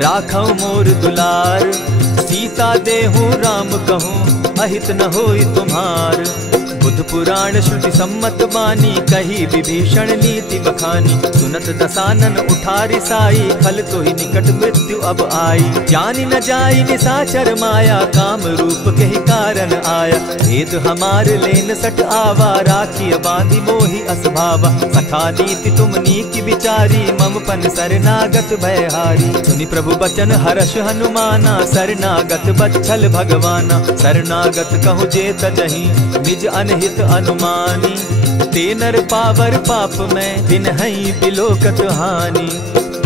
राखऊं मोर दुलार। सीता देहूं राम कहूं, अहित न होई तुम्हार। बुध पुराण श्रुति सम्मत बानी, कही विभीषण नीति बखानी। सुनत दसानन उठारी साई, खल तो ही निकट मृत्यु अब आई। जानी न जाई निशाचर माया, काम रूप के ही कारण आया। भेद हमार लेन सट आवा, राखी बांधी मोहि असभावा। सखा नीति तुम नीति विचारी, मम पन शरणागत भयहारी। सुनि प्रभु बचन हर्ष हनुमाना, शरणागत बच्छल भगवाना। शरणागत कहु जे तजहि, निज अनहित अनुमानी। ते नर पावर पाप में, बिनहई बिलोकत हानि।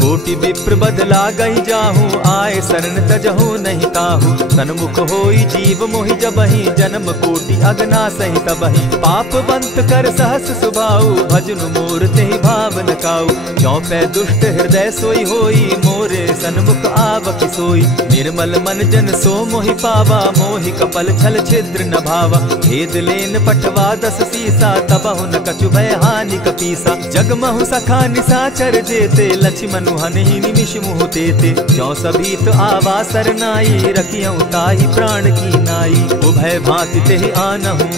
कोटि विप्र बदला गई जाहू, आए शरण तजहू नहीं ताहू। सन्मुख होई जीव मोहि जबहि, जन्म कोटि अगना सही तबहि। पाप बंत कर सहस सुभाऊ, भजनु मोर तेहि भाव न काऊ। चौपै दुष्ट हृदय सोई होई, मोरे सन्मुख आवक सोई। निर्मल मन जन सो मोहि पावा, मोहि कपल छल छिद्र न भावा। भेद लेन पठवा दस सीसा, तबहु न कछु भय हानि कपीसा। जगमहु सखा निसाचर जेते, लक्ष्मण हनहि निमिष मुह तेते। जो सभीत आवा सरनाई, रखियऊ ताहि प्राण की नाई। उभय भांति तेहि आनहु,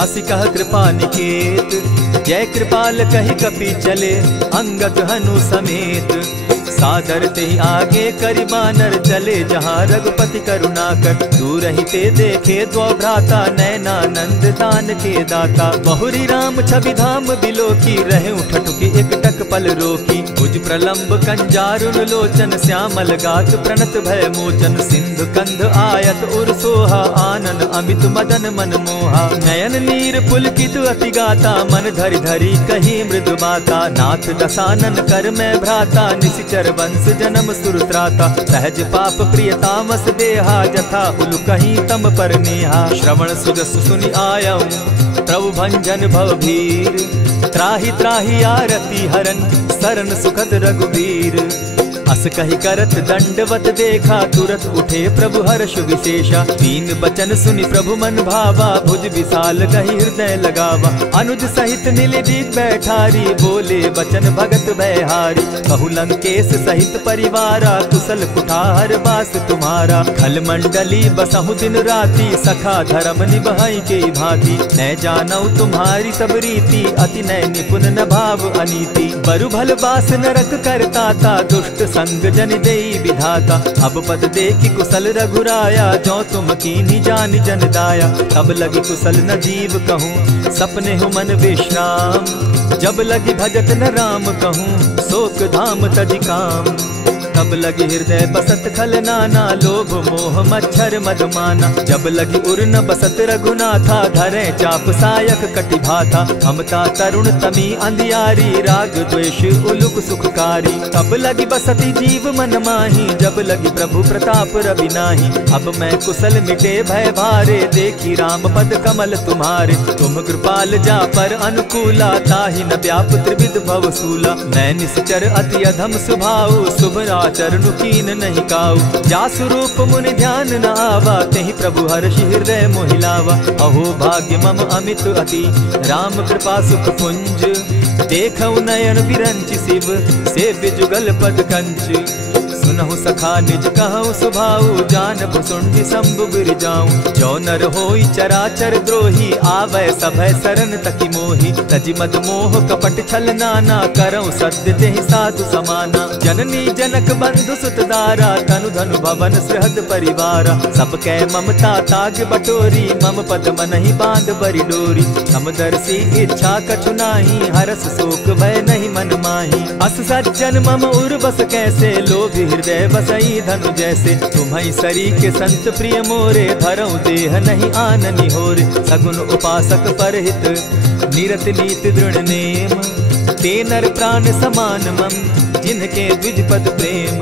हसी कह कृपा निकेत। जय कृपाल कहि कपि चले, अंगद हनु समेत। सादर ते आगे करि बानर, चले जहाँ रघुपति करुणा कर। दूर ही ते देखे द्वौ भ्राता, नैनानंद दान के दाता। बहुरी राम छवि धाम बिलोकी, रहे उठटुकी एक टक पल रोकी। भुज प्रलंब कंजारुन लोचन, श्यामल गात प्रणत भय मोचन। सिंधु कंध आयत उर सोहा, आनन अमित मदन मन मोहा। नयन नीर पुलकित अति गाता, मन धरि धरि कही मृदु बाता। नाथ दसानन कर मैं भ्राता, निशिचर वंश जन्म सुरत्राता। सहज पाप प्रियतामस देहा, जथा उलु कहीं तम पर नेहा। श्रवण सुजस सुनि आयऊ, प्रभु भंजन भवभीर। त्राहि त्राहि आरती हरन, सरन सुखद रघुवीर। अस कहि करत दंडवत देखा, तुरत उठे प्रभु हर्ष विशेषा। तीन बचन सुनि प्रभु मन भावा, भुज विशाल कहि हृदय लगावा। अनुज सहित नीलदीप बैठारी, बोले बचन भगत भयहारी। कहु लंकेश सहित परिवारा, कुशल कुठार बास तुम्हारा। खल मंडली बसहु दिन राति, सखा धर्म निभाई के भांति। न जानऊ तुम्हारी सब रीति, अति नय निपुण न भाव अनीति। बरु भल बास नरक करता था, दुष्ट संग जन देई विधाता। अब पद देखि कुशल रघुराया, जो तुम कीन्ही जानि जन दाया। तब लगी कुशल न जीव कहूँ, सपने हो मन विश्राम। जब लगी भजत न राम कहूँ, शोक धाम तजि काम। तब लगी हृदय बसत खल नाना, लोभ मोह मच्छर मदमाना। जब लगी उर न बसत रघुनाथा, धरे चाप सायक कटि भाथा। ममता तरुण तमी अंधियारी, राग द्वेष उलुक सुखकारी। तब लगी बसती जीव मन माही, जब लगी प्रभु प्रताप रवि नाही। अब मैं कुशल मिटे भय भारे, देखी राम पद कमल तुम्हारे। तुम कृपाल जा पर अनुकूला, ताहि न व्याप त्रिविध भवसूला। मैं निश्चर अति अधम स्वभाव, शुभ चरणु कीन नहीं काऊ। जासु रूप मुनि ध्यान न आवा, तेहि प्रभु हर्षि हृदय मोहिलावा। अहो भाग्य मम अमित अति, राम कृपा सुख पुंज। देखऊ नयन विरंचि शिव, सेव्य जुगल पद कंच। सुनहु सखा निज कहु सुभाऊ, जानबु सुंडि शंभु गिर जाऊं। जो नर होई चराचर द्रोही, आवै सभय सरन तकि मोहि। तजि मद मोह कपट छल नाना, करऊं सत्य तेहि साधु समाना। जननी जनक बंधु सुत दारा, तनु धनु भवन सृहद परिवारा। सब कै ममता ताग बटोरी, मम पद मनहि बांध बरि डोरी। समदर्शी इच्छा कछु नाही, हरस शोक भय नहीं मन माही। अस सज्जन मम उर बस कैसे, लोभी हृदय बसई धनु जैसे। तुम्हि सरी के संत प्रिय मोरे, धरऊं देह नहीं आननि होरे। सगुन उपासक परहित, निरत नीति दृढ़ नेम। ते नर प्राण समान मम, जिनके द्विज पद प्रेम।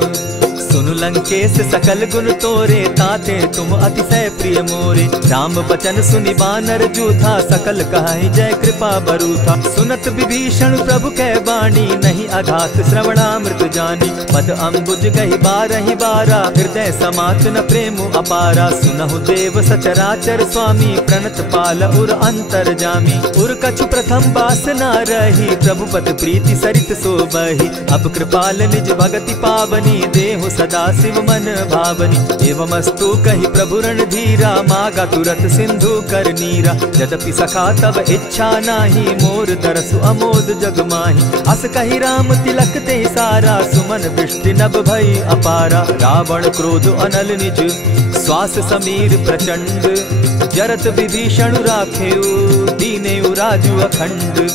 सुनु लंकेश सकल गुण तोरे, ताते तुम अतिशय प्रिय मोरे। राम बचन सुनि बानर जूथा, सकल कहाहि जय कृपा बरूथा। सुनत विभीषण प्रभु कै बाणी, नहीं अघात श्रवणामृत जानी। पद अम्बुज गहि बारहि बारा, हृदय समात न प्रेम अपारा। सुनहु देव सचराचर स्वामी, प्रणत पाल उर अंतर जामी। उर कछु प्रथम बास न रही, प्रभु पद प्रीति सरित सोबहि। अब कृपाल निज भगति पावनी, देहु सदा शिव मन भावनी। एवमस्तु कहि प्रभु रणधीरा, मागा तुरत सिंधु कर नीरा। यद्यपि सखा तब इच्छा नाही, मोर तरसु अमोद जग माही। अस कहि राम तिलक ते सारा, सुमन दृष्टि नभ भई अपारा। रावण क्रोध अनल निज, श्वास समीर प्रचंड। जरत विभीषण राखेउ, दीनेउ राजु अखंड।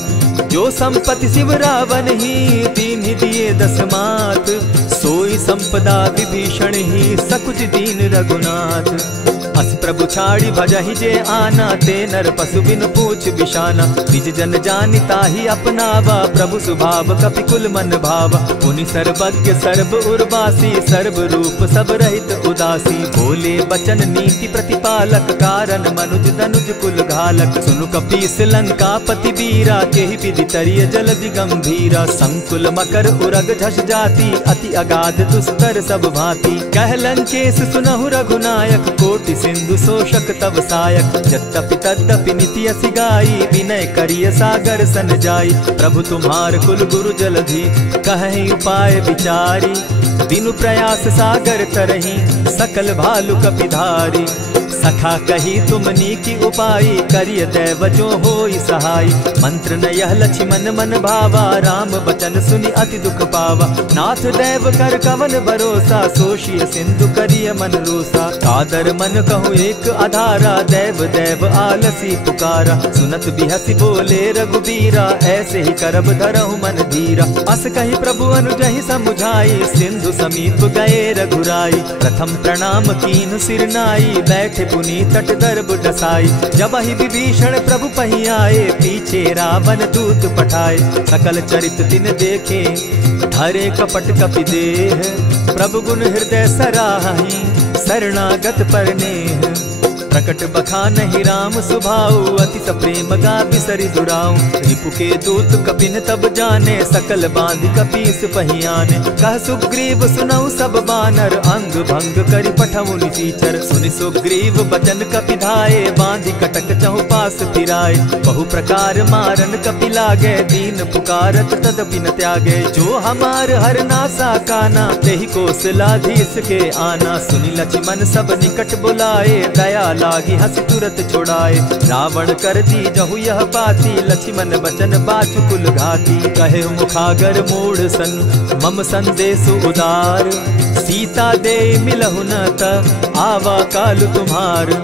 जो संपत्ति शिव रावण ही दीन ही दिए 10 मात, सोई संपदा विभीषण ही सकुच दीन रघुनाथ। अस प्रभु छाड़ी भजहि जे आना, ते नर पशु बिन पूछ बिशाना। निज जन जानिता ही अपनावा, प्रभु स्वभाव कपि कुल मन भावा। मुनि सर्वज्ञ सर्व उर्वासी, सर्व रूप सब रहित उदासी। बोले बचन नीति प्रतिपालक, कारण मनुज धनुज कुल घालक। सुनु कपीस लंकापति वीरा, केहि विधि तरिय जलधि गंभीरा। संकुल मकर उरग झष जाति, अति अगाध दुस्तर सब भांति। कह लंकेश सुनहु रघुनायक, कोटि सिंधु शोषक तव सायक। यद्यपि तद्यपि निति असि गाई, विनय करिय सागर सन जाई। प्रभु तुम्हार कुल गुरु जलधि, कहि उपाय विचारी। बिनु प्रयास सागर तरही, सकल भालु कपिधारी। सखा कही तुमनी की उपाई, करिय दैव जो होई सहाय। मंत्र न यह लक्ष्मण मन भावा, राम बचन सुनि अति दुख पावा। नाथ दैव कर कवन भरोसा, सोषिय सिंधु करिय मन रोसा। कादर मन कहूँ एक आधारा, दैव दैव आलसी पुकारा। सुनत बिहसी बोले रघुबीरा, ऐसे ही करब धरहु मन धीरा। अस कही प्रभु अनुजहि समुझाई, सिंधु समीप गए रघुराई। प्रथम प्रणाम कीन सिर नाई, बैठे पुनि तट दर्भ डसाई। जब ही विभीषण प्रभु पही आए, पीछे रावण दूत पठाए। सकल चरित तिन देखे, धरे कपट कपि देह। प्रभु गुण हृदय सराहि, शरणागत परनेह। प्रकट बखानहि राम सुभाऊ, अति सप्रेम गा बिसरि दुराऊ। रिपु के दूत कपिन तब जाने, सकल बांधि कपीस पहियाने। कह सुग्रीव सुनऊ सब बानर, अंग भंग करि पठऊ निसीचर। सुनि सुग्रीव बचन कपि धाये, बांधि कटक चहु पास फिराए। बहु प्रकार मारन कपि लागे, दीन पुकारत तदपि न त्यागे। जो हमार हर नासा काना, तेहि कौशलाधीश के आना। सुनि लक्ष्मण सब निकट बुलाए, दया लागी हंसी तुरत छुड़ाए। रावण कर दी जहु यह पाती, लक्ष्मण बचन बाचु कुल घाती। कहे मुखागर मूढ़ सन, मम संदेश उदार। सीता दे मिलहु न त, आवा काल तुम्हार।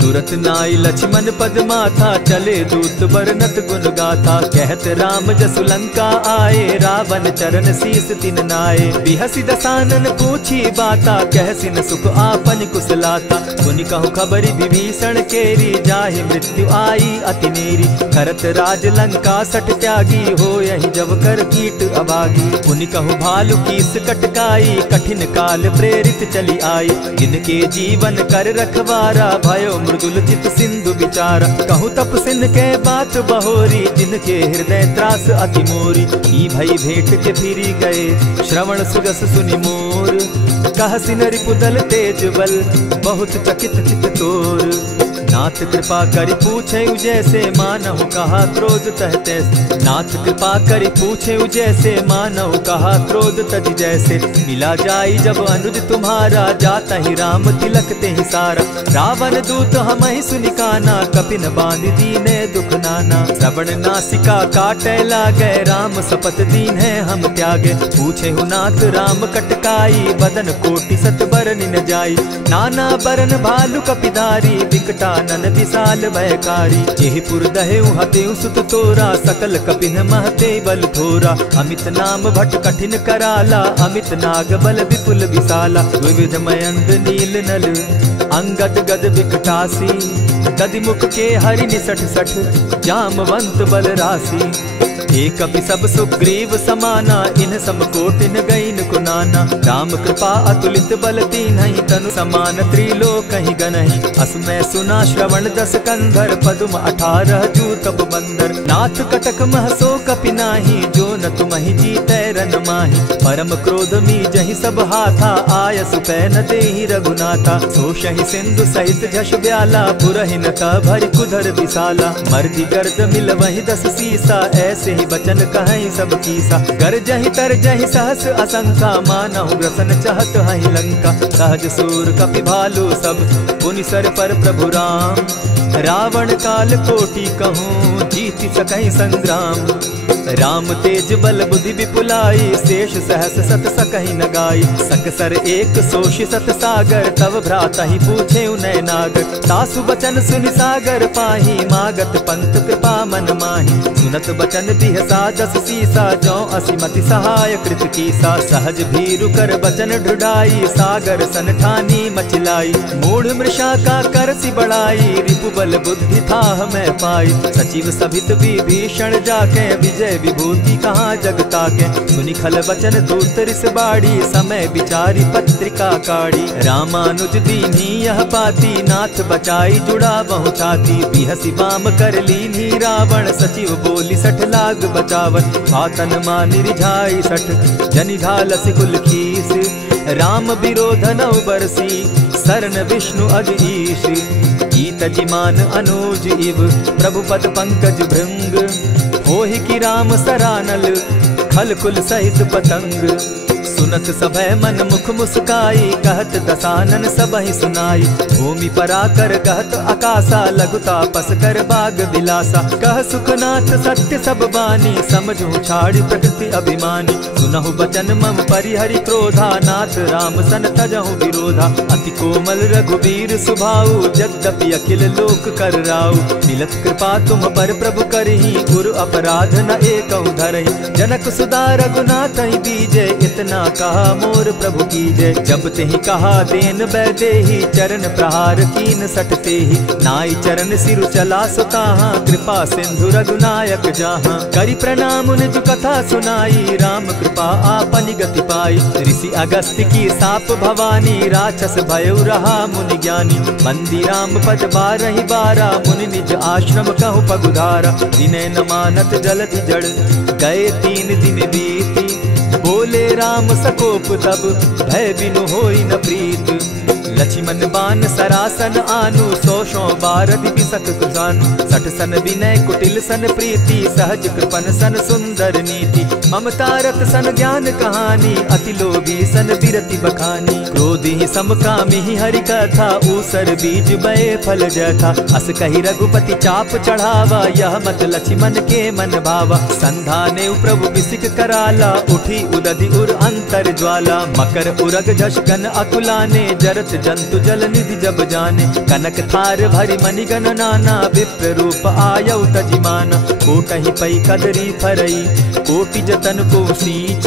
तुरत नाई लक्ष्मण पद माथा, चले दूत बरनत गुण गाथा। कहत राम जसु लंका आए, रावण चरण शीस तिन नाये। बिहसी दसानन पूछी बाता, कहसिन सुख आपन कुशलाता। सुनि कहु खबरी विभीषण केरी, जाहि मृत्यु आई अति नेरी। करत राज लंका सठ त्यागी, हो यही जब कर कीट अभागी। पुनि कहु भालु कीस कटकाई, कठिन काल प्रेरित चली आई। जिनके जीवन कर रखवारा, भयो मृदुल चित सिंधु विचारा। कहूँ तप सिन के बात बहोरी, जिनके हृदय त्रास अति मोरी। ई भई भेंट के फिरी गए, श्रवण सुरस सुनि मोर। कहसिन रिपुदल तेज बल, बहुत चकित चित तोर। नाथ कृपा करि पूछे जैसे, मानहु कहा क्रोध तहते। नाथ कृपा करि पूछे जैसे, मानहु कहा क्रोध तज जैसे। मिला जाई जब अनुज तुम्हारा, जाता ही राम तिलक ते ही सारा। रावण दूत हम ही सुनि काना, कपिन बांध दीने दुख नाना। श्रवण नासिका काटे लागे, राम सपत दीन है हम त्यागे। पूछे हु नाथ राम कटकाई, बदन कोटि सत बरन न जाई। नाना बरन भालु कपिधारी, विकटा नन विशाल भयकारी। जेहिपुर दहेउ हतेउ सुत तोरा, सकल कपिन महते बल थोरा। अमित नाम भट कठिन कराला, अमित नाग बल विपुल विशाला। विविध मयंद नील नल, अंगद गद विकटासी। गदिमुख के हरि निसठ सठ, जामवंत बल राशि। एक कपि सब सुग्रीव समाना, इन समकोटिन गईन कुनाना। राम कृपा अतुलित बल दीन्हि, तनु समान त्रिलोक ही गनहि। अस मैं सुना श्रवण 10 कंधर, पदुम 18 जूतब बंदर। नाथ कटक महसो कपि नाही, जो न तुमहि जीतै रन माहि। परम क्रोध मी जहि सब हाथा, आय सुपै न देहि रघुनाथा। सोषहि सिंधु सहित झष ब्याला, पुरहि न त भरि कुधर विशाला। मर्दि गर्द मिल वहि 10 सीसा, ऐसे ही बचन कहीं सब कीसा। गरजहि तरजहि सहस असंखा, मानहु ग्रसन चाहत हहि लंका। सहज सूर कपि भालु सब, पुनि सर पर प्रभु राम। रावण काल कोटि कहूँ, जीति सकहि संग्राम। राम तेज निज बल बुद्धि विपुलाई, शेष सहस सत सकहि न गाई। सकसर एक सोषि सत सागर, तव भ्राता ही पूछे उनय नागर। तासु बचन सुनि सागर पाही, मागत पंत कृपा मन माही। सुनत बचन बिहसा जस सीसा, जौ असिमति सहाय कृत कीसा। सहज भीरु कर बचन ढुढ़ाई, सागर सन ठानी मचिलाई। मूढ़ मृषा का करसी बढ़ाई, रिपु बल बुद्धि था मैं पाई। सचिव सभित विभीषण जाके, विजय विभूति कहाँ जगता के। सुनि खल बचन दूत रिस बाड़ी, समय विचारी पत्रिका काढ़ी। रामानुज दीन्ही यह पाती, नाथ बचाई जुड़ा बहु छाती। बिहसी बाम कर लीन्ही रावण, सचिव बोली सठ लाग बचावन। आतन मानि रिझाई सठ, जनि झालसि कुल खीस। राम विरोध नौ बरसी, शरण विष्णु अज ईश। कीत जिमान अनुज इव, प्रभु पद पंकज भृंग। होहि की राम सरानल, खल कुल सहित पतंग। सुनत सभय मन मुख मुस्काई, कहत दसानन सबहि सुनाई। भूमि पराकर कहत आकाशा, लघु तापस कर बाग बिलासा। कह सुखनाथ सत्य सब बानी, समझू छाड़ी प्रकृति अभिमानी। सुनहु बचन मम परिहरि क्रोधा, नाथ राम सन तजहु विरोधा। अति कोमल रघुबीर सुभाऊ, जगदपि अखिल लोक कर राऊ। मिलत कृपा तुम पर प्रभु करही, गुरु अपराध न एकहु धरहि। जनक सुदा रघुनाथ ही दीजे, इतना कहा मोर प्रभु कीजे। जब तेहि कहा देन बैदेही, चरण प्रहार कीन सटते ही। नाई चरण सिरु चला सुताहा, कृपा सिंधु रघुनायक जाहा। करि प्रणाम निज कथा सुनाई, राम कृपा आपनि गति पाई। ऋषि अगस्त्य की साप भवानी, राक्षस भयउ रहा मुनि ज्ञानी। बंदी राम पद बारहि बारा, मुनि निज आश्रम कहु पगुधारा। विनय न मानत जलधि जड़, गए 3 दिन बीती। बोले राम सकोप तब, भय बिनु होई न प्रीत। लक्ष्मण बान सरासन आनु, 100 बारधि बिसक कुजानु। 60 सन विनय कुटिल सन प्रीति, सहज कृपन सन सुंदर नीति। ममता रत सन ज्ञान कहानी, अति लोभी सन बिरति बखानी। क्रोधी समकामी हरि कथा, ऊसर बीज बये फल जथा। अस कहि रघुपति चाप चढ़ावा, यह मत लक्ष्मण के मन भावा। संधाने प्रभु बिसिक कराला, उठी उदधि उर अंतर ज्वाला। मकर उरग झष गन अकुलाने, जरत जंतु जल निधि जब जाने। कनक थार भरि मणिगण नाना, विप्र रूप आयउ तजिमाना। कोटहि पै कदरी फरई, कोटि जतन को सींच।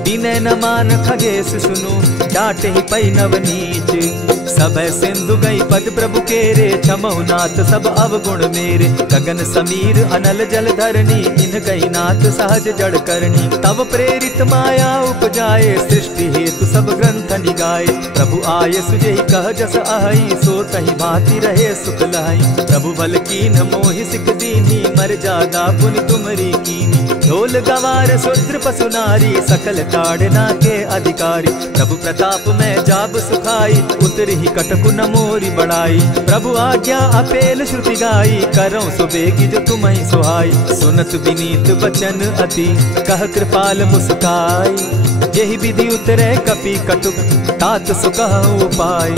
विनय न मान खगेश सुनु, डांटहि पै नव नीच। सब सिंधु गई पद प्रभु केरे, क्षमहु नाथ सब अवगुण मेरे। गगन समीर अनल जल धरनी, इन गई नाथ सहज जड़ करनी। तब प्रेरित माया उपजाए, सृष्टि हेतु सब ग्रंथ निगाए। प्रभु आय सुजेहि कह जस अहई, सो तहि भांति रहे सुख लहई। प्रभु बल कीन मोहि सिख दीनी, मर जादा पुनि तुमरी कीनी। ढोल गवार शूद्र पशु नारी, सकल ताड़ना के अधिकारी। प्रभु प्रताप में जाब सुखाई, उतरि कटकु न मोरी बड़ाई। प्रभु आज्ञा अपेल श्रुति गाई, करौ सुबेगी जो तुम्हि सुहाई। सुनत विनीत बचन अति, कह कृपाल मुस्काई। जेहि विधि उतरे कपि कटुक, तात सुकहु उपाय।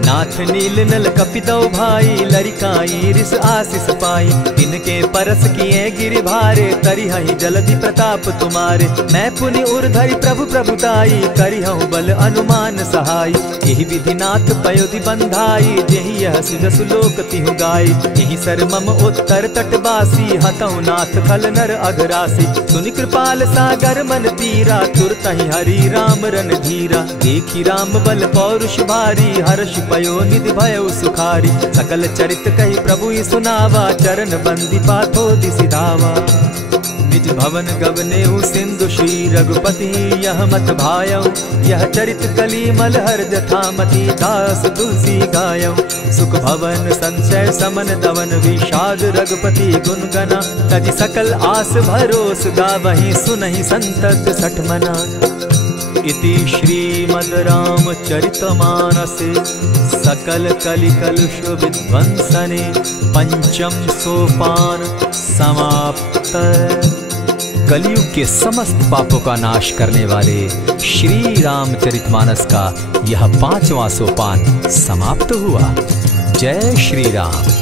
नाथ नील नल कपितौ भाई, लरिकाई रिस आशीष पाई। तिनके परस किए गिरि भारे, तरिहहि जलधि प्रताप तुम्हारे। मैं पुनि उर्धरि प्रभु प्रभुताई, करिहु बल अनुमान सहाय। यही विधि नाथ पयोधि बंधाई, जेहि यह सुजसु लोक तिहु गाई। यही सर मम उत्तर तटवासी, हतहु नाथ खल नर अघरासी। सुनि कृपाल सागर मन पीरा, तुरतहि हरि राम रन धीरा। देखी राम बल पौरुष भारी, हर्ष पयो निधि भयउ सुखारी। सकल चरित कहि प्रभु ही सुनावा, चरण बंदी पाथो दिसि धावा। निज भवन गवनेहु सिंधु श्री रघुपति, यह मत भायउ। यह चरित कली मलहर जथामति, दास तुलसी गायउ। सुख भवन संशय समन दवन, विषाद रघुपति गुण गना। तजि सकल आस भरोस, गावहि सुनहि संतत सठ मना। इति श्रीमद् रामचरितमानसे, सकल कलिकलुष विध्वंसने। पंचम सोपान समाप्त। कलयुग के समस्त पापों का नाश करने वाले श्री रामचरितमानस का यह 5वां सोपान समाप्त हुआ। जय श्री राम।